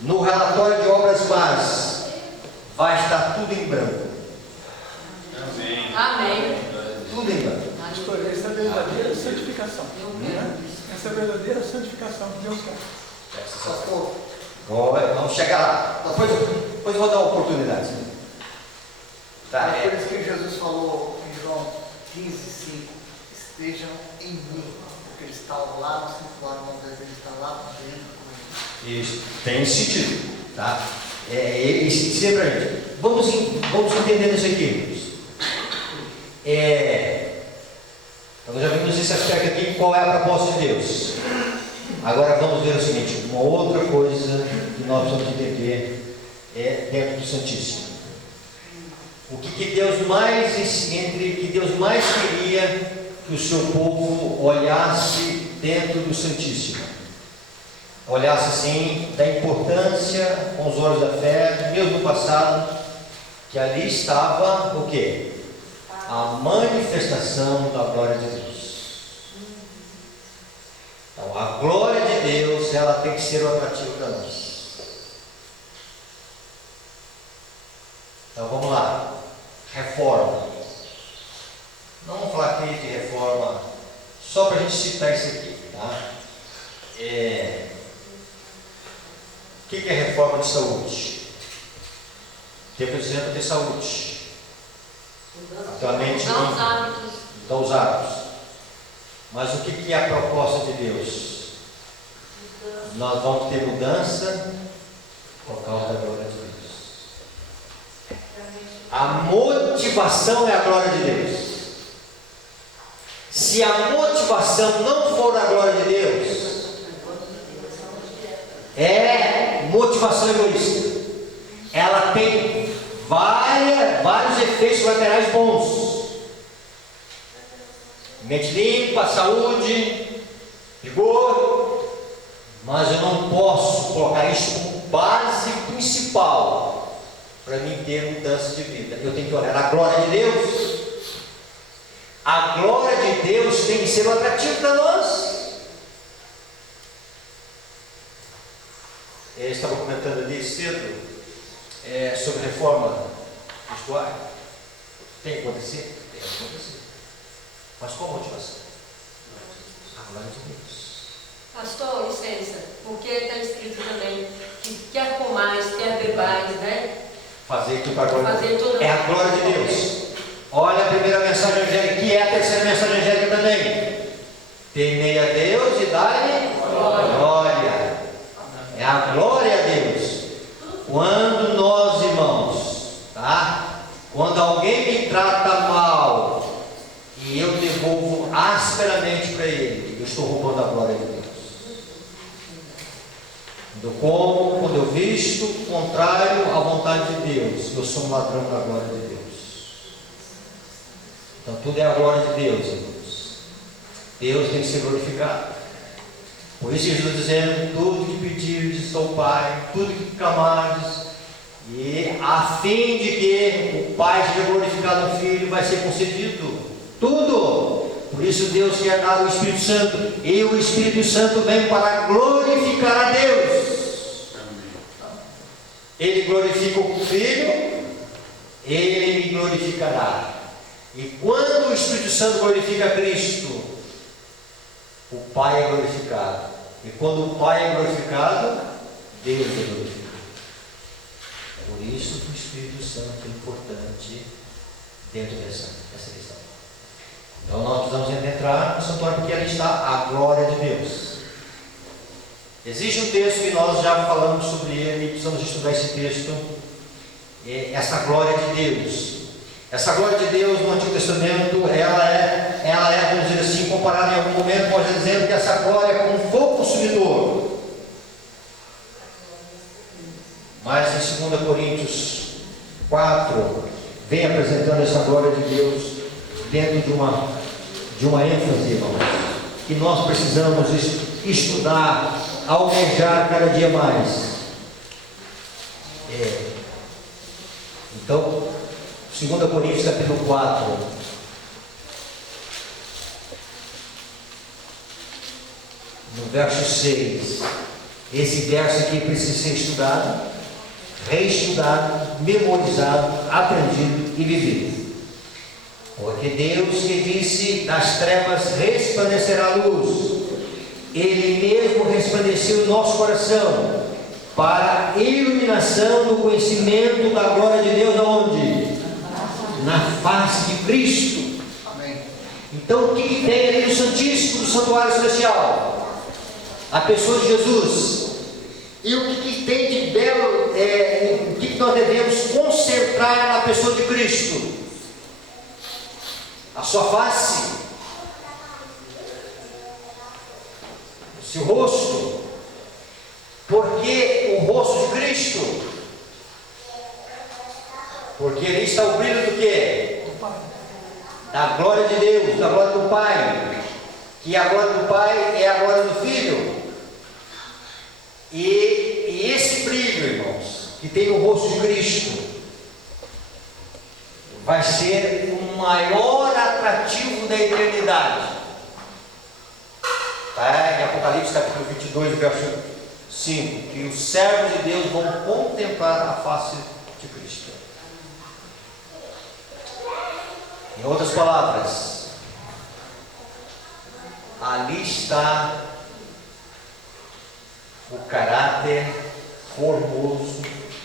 no relatório de obras más, vai estar tudo em branco. Amém. Tudo em branco. Pastor, essa é a verdadeira santificação. Né? Essa é a verdadeira santificação que Deus quer. Pastor, Vamos chegar lá. Depois eu vou dar oportunidade. Tá, é por isso que Jesus falou em João 15:5, estejam em mim, porque eles estão lá no santuário, não devem estar lá dentro com ele. Isso tem sentido, tá? Isso pra gente. Vamos entendendo isso aqui, irmãos. Nós já vimos esse aspecto aqui, qual é a proposta de Deus. Agora vamos ver o seguinte, uma outra coisa que nós precisamos entender é dentro do Santíssimo. O que Deus mais queria que o seu povo olhasse dentro do Santíssimo. Olhasse assim, da importância com os olhos da fé, mesmo no passado, que ali estava o quê? A manifestação da glória de Deus. Então, a glória de Deus, ela tem que ser o atrativo para nós. Então, vamos lá. Reforma. Não vamos falar aqui de reforma, só para a gente citar isso aqui, tá? O que é reforma de saúde? Tempo dizendo de saúde. Atualmente, então, os hábitos. Mas o que é a proposta de Deus? Nós vamos ter mudança por causa da glória de Deus. A motivação é a glória de Deus. Se a motivação não for a glória de Deus, é motivação egoísta. Ela tem vários efeitos colaterais bons. Mente limpa, saúde, vigor, mas eu não posso colocar isso como base principal para mim ter mudança de vida. Eu tenho que olhar a glória de Deus. A glória de Deus tem que ser um atrativo para nós. Eu estava comentando ali cedo sobre reforma vestuária. Tem que acontecer? Tem que acontecer. Mas qual a motivação? A glória de Deus. Pastor, licença, porque está escrito também que quer comais, quer bebais, né? Fazer tudo para a glória de Fazer Deus. tudo. É a glória de Deus. Olha a primeira mensagem angélica, que é a terceira mensagem angélica também. Temei a Deus e dai-lhe glória. É a glória a Deus. Quando nós, irmãos, tá? Quando alguém me trata mal e eu devolvo asperamente para ele, eu estou roubando a glória de Deus. como, quando eu visto contrário à vontade de Deus, eu sou um ladrão da glória de Deus. Então tudo é a glória de Deus, irmãos. Deus tem que ser glorificado. Por isso Jesus dizendo, tudo que pedirdes ao Pai, tudo que clamardes, e a fim de que o Pai seja glorificado no Filho, vai ser concedido. Tudo. Por isso Deus quer dar o Espírito Santo, e o Espírito Santo vem para glorificar a Deus. Ele glorifica o Filho, Ele me glorificará. E quando o Espírito Santo glorifica Cristo, o Pai é glorificado. E quando o Pai é glorificado, Deus é glorificado. Por isso que o Espírito Santo é importante dentro dessa questão. Então nós precisamos entrar no santuário porque ali está a glória de Deus. Existe um texto que nós já falamos sobre ele e precisamos estudar esse texto. Essa glória de Deus. Essa glória de Deus no Antigo Testamento, ela é, vamos dizer assim, comparada em algum momento, pode dizer que essa glória é como fogo consumidor. Mas em 2 Coríntios 4, vem apresentando essa glória de Deus dentro de uma ênfase, irmãos, que nós precisamos estudar, almejar cada dia mais. Então, 2 Coríntios capítulo 4, no verso 6, esse verso aqui precisa ser estudado, reestudado, memorizado, aprendido e vivido. Porque Deus que disse, das trevas resplandecerá a luz, Ele mesmo resplandeceu em nosso coração, para a iluminação do conhecimento da glória de Deus, aonde? Na face de Cristo. Amém. Então o que tem ali no Santíssimo, do Santuário Celestial? A pessoa de Jesus. E o que tem de belo, o que nós devemos concentrar na pessoa de Cristo? A sua face, o seu rosto. Porque o rosto de Cristo? Porque ali está o brilho do quê? Da glória de Deus, da glória do Pai. Que a glória do Pai é a glória do Filho. E esse brilho, irmãos, que tem o rosto de Cristo, vai ser o maior atrativo da eternidade. Está em Apocalipse capítulo 22, verso 5, que os servos de Deus vão contemplar a face de Cristo. Em outras palavras, ali está o caráter formoso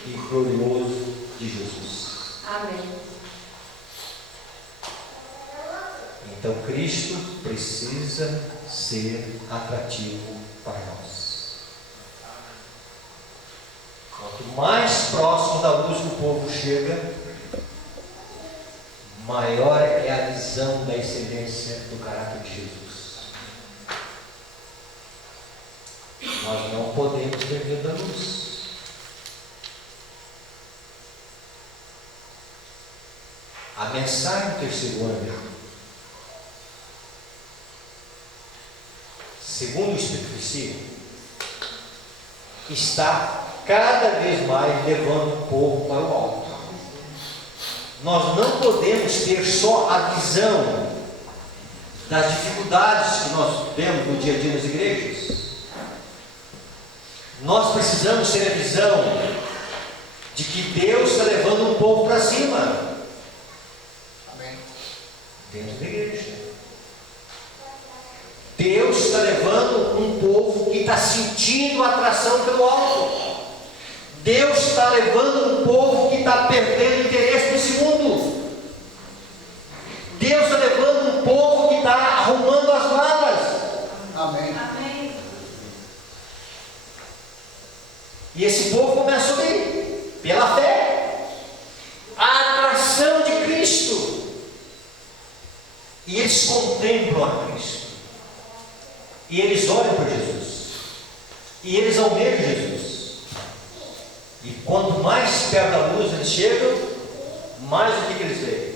e glorioso de Jesus. Amém. Então Cristo precisa ser atrativo para nós. Quanto mais próximo da luz que o povo chega, maior é a visão da excelência do caráter de Jesus. Nós não podemos perder da luz. A mensagem do terceiro ano, segundo o Espírito Profecia, está cada vez mais levando o povo para o alto. Nós não podemos ter só a visão das dificuldades que nós vemos no dia a dia nas igrejas. Nós precisamos ter a visão de que Deus está levando um povo para cima. Amém. Dentro da igreja. Deus está levando um povo que está sentindo a atração pelo alto. Deus está levando um povo que está perdendo interesse nesse mundo. Deus está levando um povo que está arrumando as malas. Amém. E esse povo começa a subir pela fé. A atração de Cristo. E eles contemplam a Cristo. E eles olham para Jesus. E eles almejam Jesus. quanto mais perto da luz eles chegam, mais o que eles veem?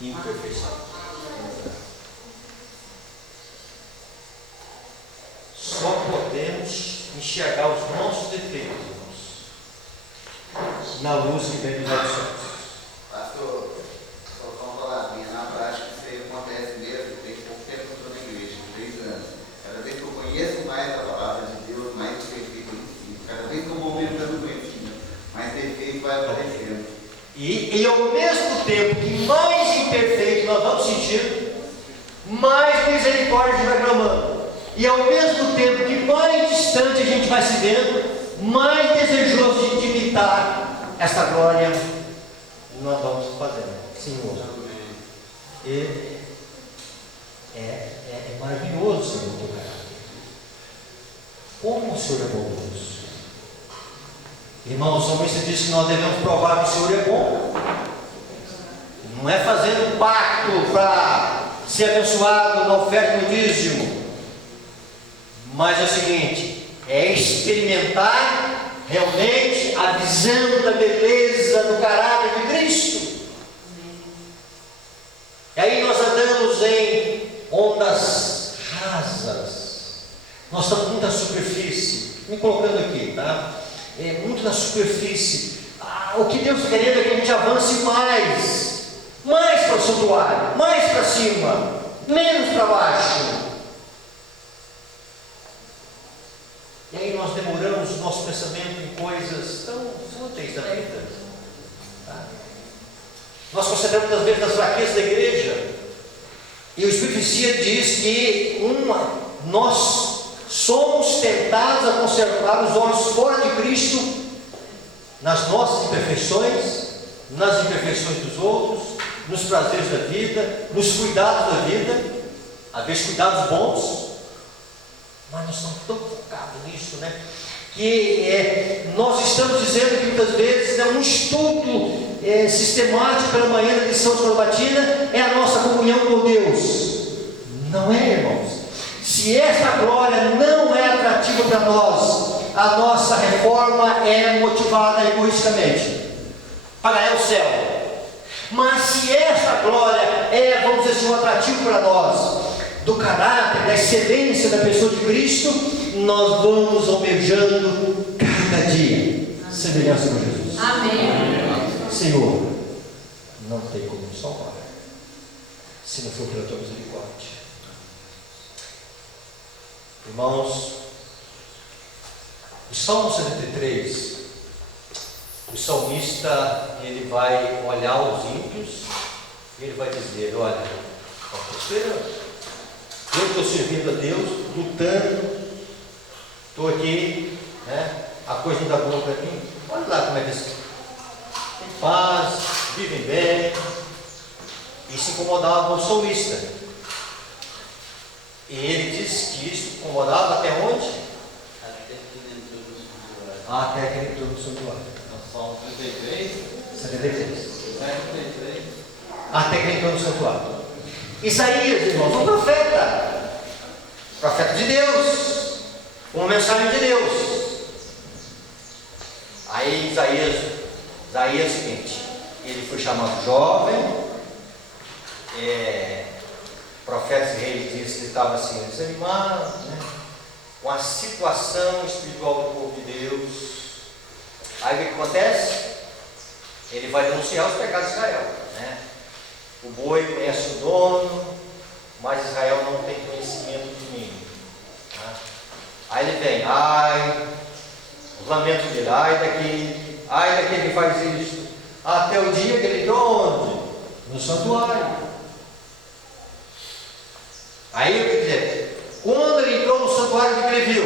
Imperfeição. Só podemos enxergar os nossos defeitos, irmãos, na luz que vem dos olhos santos. Pastor, só uma palavrinha, na prática isso aí acontece mesmo, tem pouco tempo que eu estou na igreja, 3 anos. Cada vez que eu conheço mais a palavra de Deus, mais defeito eu ensino. Cada vez que eu vou vendo pelo conhecimento, mais defeito vai aparecendo. E ao mesmo tempo que mais imperfeito nós vamos sentir, mais misericórdia vai clamando. E ao mesmo tempo que mais distante a gente vai se vendo, mais desejoso de imitar essa glória nós vamos fazendo. Senhor. E é maravilhoso, Senhor, teu caráter. Como o Senhor é bondoso. Irmão, o salmista disse que nós devemos provar que o Senhor é bom. Não é fazendo um pacto para ser abençoado na oferta do dízimo. Mas é o seguinte, é experimentar realmente a visão da beleza do caráter de Cristo. E aí nós andamos em ondas rasas. Nós estamos muito na superfície. Me colocando aqui, tá? Muito na superfície. O que Deus está querendo é que a gente avance mais para o santuário, mais para cima, menos para baixo. E aí nós demoramos o nosso pensamento em coisas tão fúteis da vida. Tá? Nós consideramos muitas vezes as fraquezas da igreja. E o Espírito Santo diz que nós somos tentados a conservar os olhos fora de Cristo, nas nossas imperfeições, nas imperfeições dos outros, nos prazeres da vida, nos cuidados da vida, às vezes cuidados bons, mas nós estamos tão focados nisso, né? Que nós estamos dizendo que muitas vezes um estudo sistemático pela manhã da lição de Corobatina é a nossa comunhão com Deus. Não é, irmãos? Se essa glória não é atrativa para nós, a nossa reforma é motivada egoisticamente para ganhar o céu. Mas se essa glória é, vamos dizer assim, um atrativo para nós, do caráter, da excelência da pessoa de Cristo, nós vamos almejando cada dia semelhança com Jesus. Amém. Senhor, não tem como nos salvar se não for pela tua misericórdia. Irmãos, o Salmo 73, o salmista, ele vai olhar os ímpios e ele vai dizer: olha, eu estou esperando, eu estou servindo a Deus, lutando, estou aqui, né? A coisa não dá boa para mim. Olha lá como é que eles têm paz, vivem bem. E se incomodava o salmista. E ele diz que isso incomodava até onde? Até que ele entrou no santuário. Salmo 33. 73. 73. Até que ele entrou no santuário. Isaías, irmãos, um profeta de Deus, uma mensagem de Deus. Aí Isaías é o seguinte: ele foi chamado jovem, profetas e reis dizem que ele estava assim desanimado, né, com a situação espiritual do povo de Deus. Aí o que acontece? Ele vai denunciar os pecados de Israel, né? O boi conhece o dono, mas Israel não tem conhecimento de mim. Tá? Aí ele vem, os lamentos dele, ai daquele que faz isso, até o dia que ele entrou onde? No santuário. Aí o que dizer? Quando ele entrou no santuário, o que ele viu?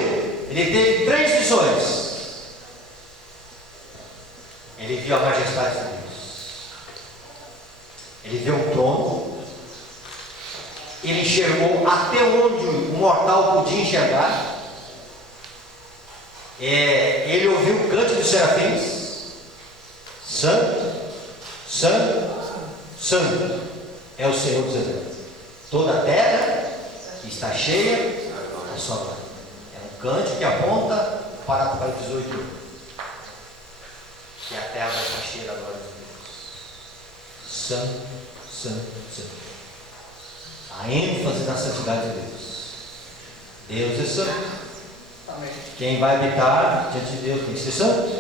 Ele teve 3 visões. Ele viu a majestade de Deus. Ele viu um trono. Ele enxergou até onde o mortal podia enxergar. Ele ouviu o canto dos serafins. Santo, santo, santo é o Senhor dos Exércitos. Toda a terra está cheia da sua glória. É um cântico que aponta para Apocalipse 18. que a terra vai estar cheia da glória de Deus. Santo, santo, santo. A ênfase na santidade de Deus. Deus é santo. Amém. Quem vai habitar diante de Deus tem que ser santo.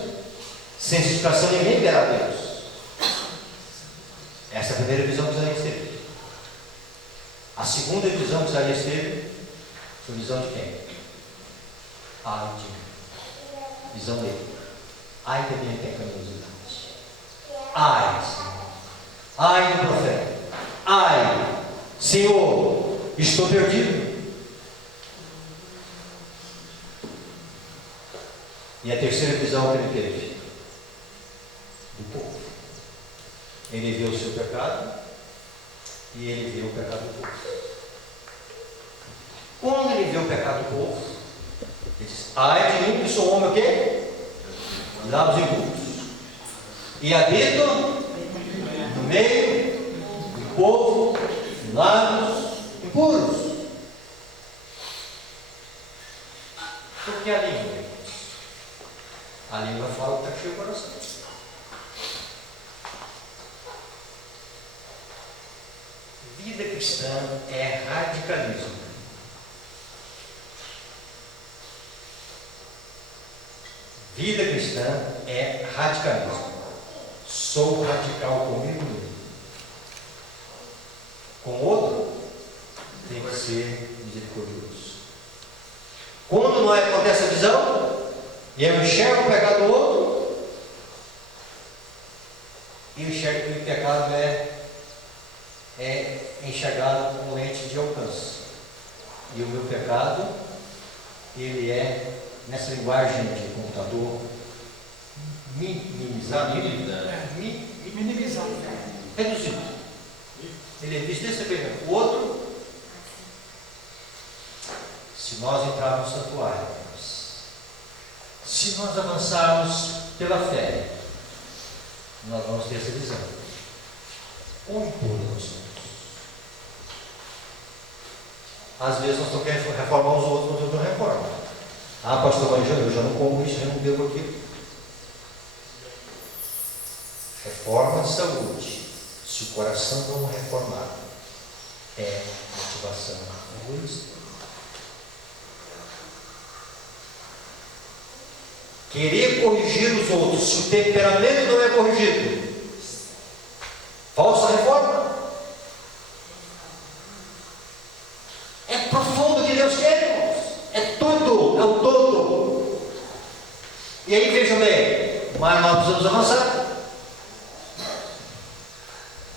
Sem santificação ninguém verá Deus. Essa é a primeira visão que Isaías teve. A segunda visão que Isaías teve foi a visão de quem? Ai de mim. Visão dele. Ai da minha pecaminosidade. Ai, Senhor. Ai do profeta. Ai, Senhor, estou perdido. E a terceira visão que ele teve, do povo. Ele viu o seu pecado e ele viu o pecado do povo. Quando ele viu o pecado do povo, ele disse: ai de mim, que sou homem o quê? Lábios impuros. E habito no meio do povo de lábios impuros. Por que a língua? A língua fala o que está cheio o coração. Vida cristã é radicalismo. Vida cristã é radicalismo. Sou radical comigo mesmo. Com o outro, tem que ser misericordioso. Quando não acontece a visão, e eu enxergo o pecado do outro, e eu enxergo que o pecado é enxergado como lente de alcance. E o meu pecado, ele é, nessa linguagem de computador, minimizado, reduzido. Ele é visto desse período. O outro, se nós entrarmos no santuário, se nós avançarmos pela fé, nós vamos ter essa visão. Quão impuro nós somos. Às vezes nós estamos querendo reformar os outros, mas Deus não reforma. Ah, pastor, mas eu já não como isso, já não bebo aquilo. Reforma de saúde. Se o coração não é reformado, é motivação egoísta. Querer corrigir os outros, se o temperamento não é corrigido, falsa reforma. É profundo o que Deus quer, irmãos. É tudo, é o todo. E aí vejam bem, mas nós precisamos avançar.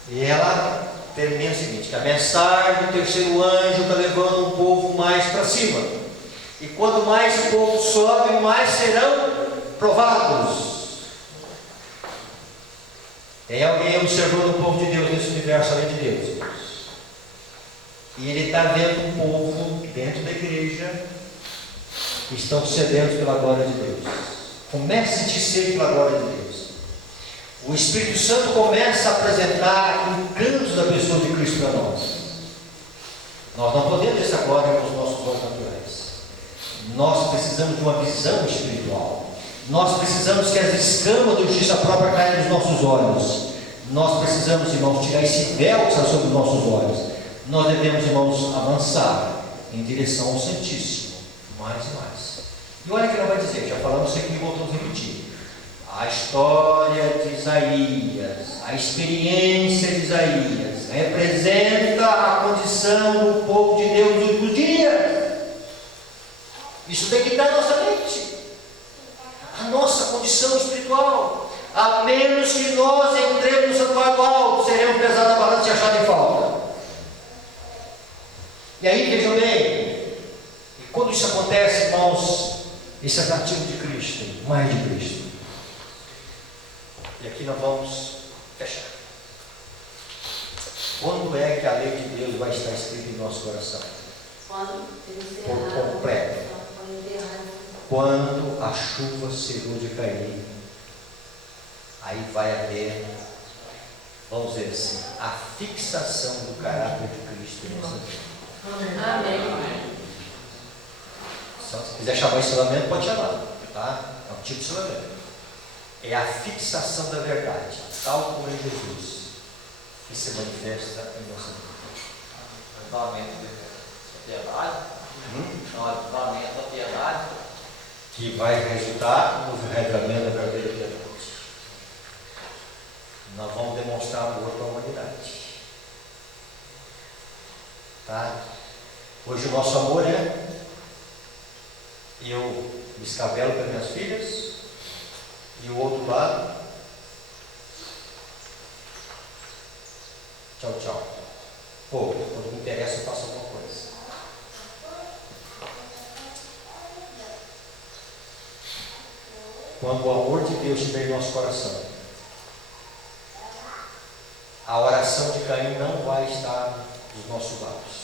E ela termina o seguinte: que a mensagem do terceiro anjo está levando um povo mais para cima. E quanto mais o povo sobe, mais serão provados. Tem alguém observando o povo de Deus nesse universo além de Deus? E ele está vendo um povo dentro da igreja que estão sedentos pela glória de Deus. Comece a sentir sede pela glória de Deus. O Espírito Santo começa a apresentar encantos da pessoa de Cristo para nós. Nós não podemos ver essa glória com os nossos olhos naturais. Nós precisamos de uma visão espiritual. Nós precisamos que as escamas da justiça própria caiam nos nossos olhos. Nós precisamos, irmãos, tirar esse véu que está sobre os nossos olhos. Nós devemos, irmãos, avançar em direção ao Santíssimo, mais e mais. E olha o que ela vai dizer, já falamos isso aqui e voltamos a repetir. A história de Isaías, a experiência de Isaías, representa a condição do povo de Deus nos últimos dias. Isso tem que estar na nossa mente. A nossa condição espiritual. A menos que nós entremos no santuário alto, seremos pesados na balança e achados em falta. E aí, vejam bem, e quando isso acontece, irmãos, esse é atrativo de Cristo, mais de Cristo. E aqui nós vamos fechar. Quando é que a lei de Deus vai estar escrita em nosso coração? Por completo. Quando a chuva cerrou de cair, aí vai haver, vamos dizer assim, a fixação do caráter de Cristo em nossa vida. Amém. Se você quiser chamar isso de sellamento, pode chamar, tá? É um tipo de sellamento. é a fixação da verdade, tal como em Jesus, que se manifesta em nossa vida. Avivamento da piedade. Não, avivamento da piedade. Que vai resultar no revelamento da verdadeira piedade. Nós vamos demonstrar amor para a humanidade. Tá? Hoje o nosso amor é: eu me escabelo para minhas filhas, e o outro lado, tchau, tchau. Pô, quando me interessa eu faço alguma coisa. Quando o amor de Deus estiver em nosso coração, a oração de Caim não vai estar dos nossos lábios.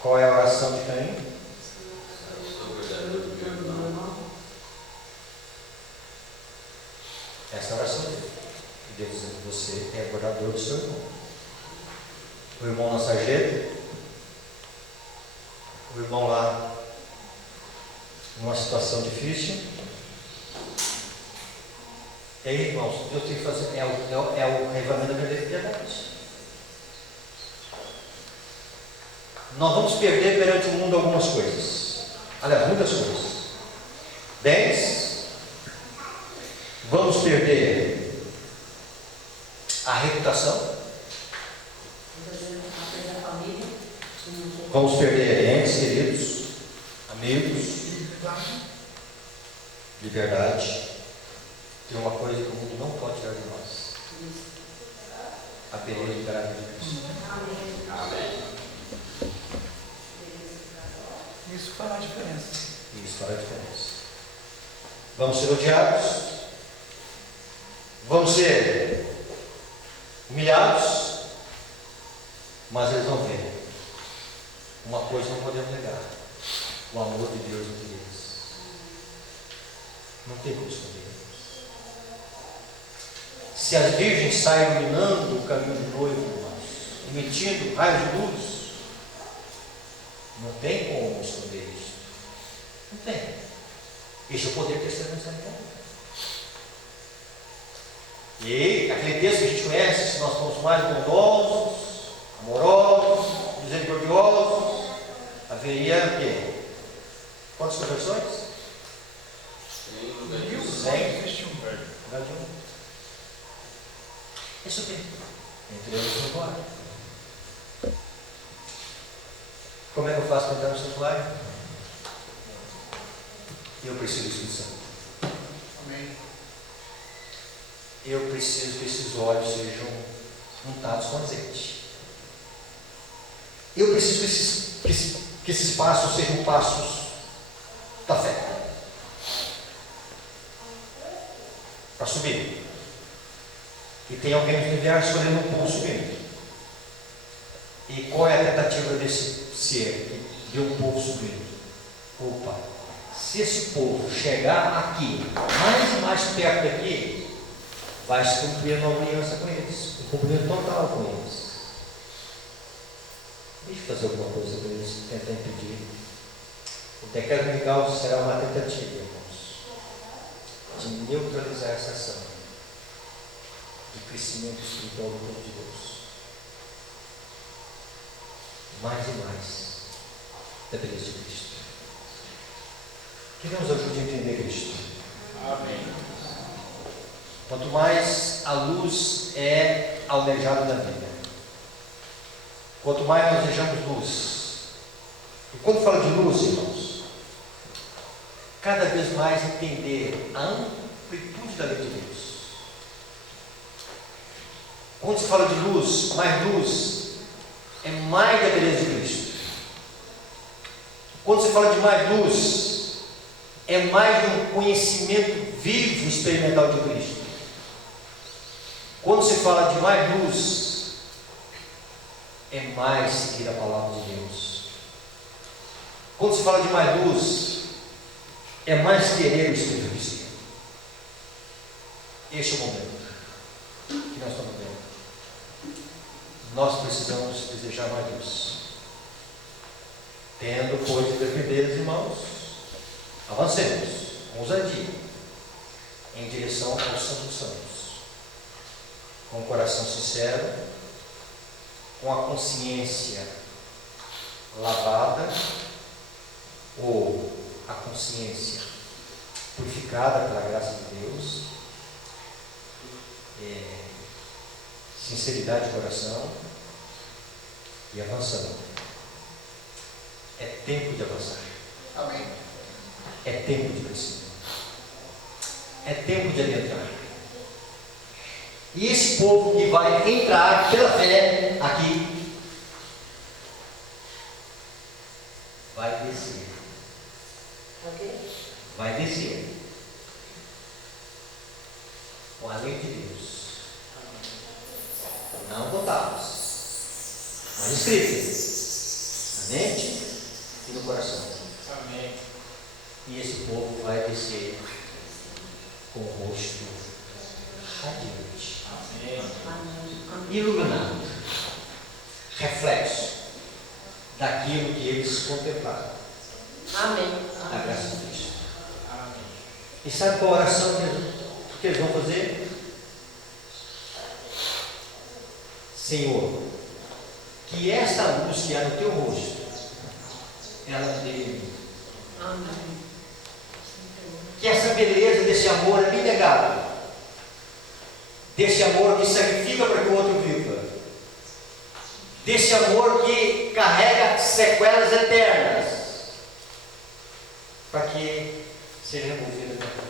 Qual é a oração de Caim? Essa é a oração dele. Deus dizendo: você é adorador do seu irmão. O irmão na sarjeta, o irmão lá numa situação difícil. E aí, irmãos, Deus tem que fazer, é o revelamento da verdadeira piedade. Nós vamos perder perante o mundo algumas coisas. Aliás, muitas coisas. 10. Vamos perder a reputação. Vamos perder entes queridos, amigos, liberdade. Tem uma coisa que o mundo não pode tirar de nós: a beleza do caráter de Cristo. Amém. Isso fará a diferença. Isso fará a diferença. Vamos ser odiados, vamos ser humilhados, mas eles vão ver. Uma coisa não podemos negar: o amor de Deus entre eles. Não tem como esconder. Se as virgens saem iluminando o caminho do noivo, emitindo raios de luz, não tem como esconder isso. Não tem. Esse é o poder testemunho sanitário. E aquele texto que a gente conhece: se nós somos mais bondosos, amorosos, misericordiosos, haveria o quê? Quantas conversões? 100. Isso tem. Entre eles no santuário. Como é que eu faço para entrar no santuário? Eu preciso do Espírito Santo. Amém. Eu preciso que esses olhos sejam untados com azeite. Eu preciso que esses passos sejam passos da fé. Para subir. E tem alguém no universo escolhendo um povo subindo. E qual é a tentativa desse ser, de um povo subindo? Opa, se esse povo chegar aqui, mais e mais perto daqui, vai se cumprir a nova aliança com eles, um cumprimento total com eles. Deixa eu fazer alguma coisa para eles tentar impedir. O decreto legal será uma tentativa, irmãos, de neutralizar essa ação de crescimento espiritual do povo de Deus. Mais e mais da beleza de Cristo. Que Deus ajude a entender Cristo. Amém. Quanto mais a luz é almejada na vida, quanto mais nós desejamos luz. E quando fala de luz, irmãos, cada vez mais entender a amplitude da lei de Deus. Quando se fala de luz, é mais da beleza de Cristo. Quando se fala de mais luz, é mais de um conhecimento vivo, experimental de Cristo. Quando se fala de mais luz, é mais seguir a palavra de Deus. Quando se fala de mais luz, é mais querer o Espírito de Deus. Este é o momento que nós estamos vendo. Nós precisamos desejar mais luz. Tendo, pois, defender, irmãos, avancemos. com ousadia, em direção ao Santo dos Santos, com o coração sincero, com a consciência lavada, ou a consciência purificada pela graça de Deus, sinceridade de coração e avançando. É tempo de avançar. Amém. É tempo de crescer. É tempo de adentrar. E esse povo que vai entrar pela fé aqui, vai descer. Vai descer. Com a lei de Deus. Não botados, mas escrito na mente e no coração. Amém. E esse povo vai descer com o rosto radiante, iluminado, reflexo daquilo que eles contemplaram. Amém. A graça de Cristo. Amém. E sabe qual a oração que eles vão fazer? Senhor, que esta luz que há no teu rosto, ela me dê em mim. Amém. Que essa beleza desse amor é inegável, desse amor que sacrifica para que o outro viva, desse amor que carrega sequelas eternas, para que seja removido da terra.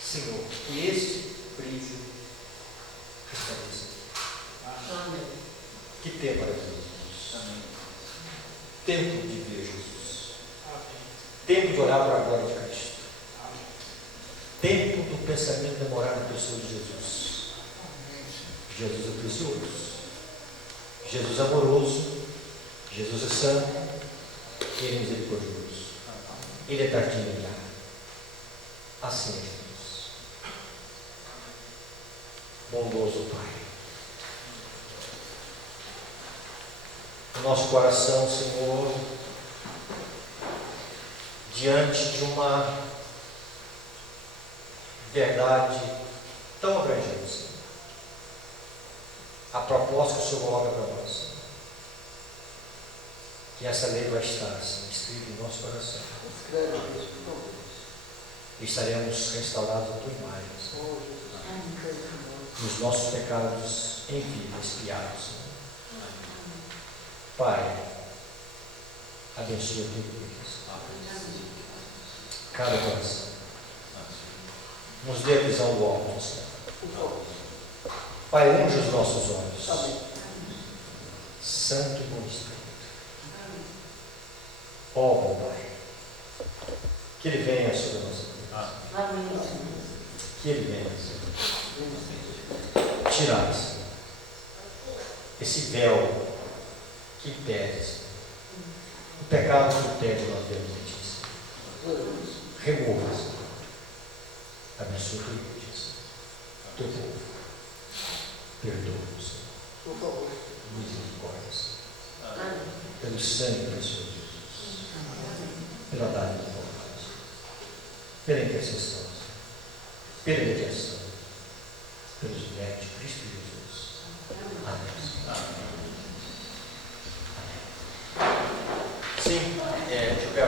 Senhor, que esse brilho restabeleça. Amém. Que tempo para Jesus. Amém. Tempo de ver Jesus. Amém. Tempo de orar para a glória de Cristo. Amém. Tempo do pensamento demorar na pessoa de Jesus. Jesus é precioso. Jesus é amoroso. Jesus é santo. Ele é misericordioso. Ele é tardio em irar. Assim é Deus. Bondoso Pai. O nosso coração, Senhor, diante de uma verdade tão abrangente, Senhor. A proposta que o Senhor coloca para nós, Senhor. Que essa lei vai estar, Senhor, escrita em nosso coração. E estaremos restaurados à tua imagem, Senhor. E os nossos pecados em vida expiados, Senhor. Pai, abençoa a tua igreja. Cada coração. Nos dê a visão do alto, Senhor. Pai, unge os nossos olhos. Santo e bom Espírito. Ó, meu Pai, que Ele venha sobre a nossa vida. Amém. Que Ele venha, Senhor. Tirar, Senhor, esse véu que impede, Senhor. O pecado que impede nós vermos em Ti, Senhor. Remova, Senhor. Abençoa a tua igreja, Senhor. Teu povo. Perdoa-nos, Senhor. Misericórdia, Senhor. Amém. Pelo sangue precioso de Jesus. Pela dádiva da paz. Pela intercessão, Senhor. Pela mediação.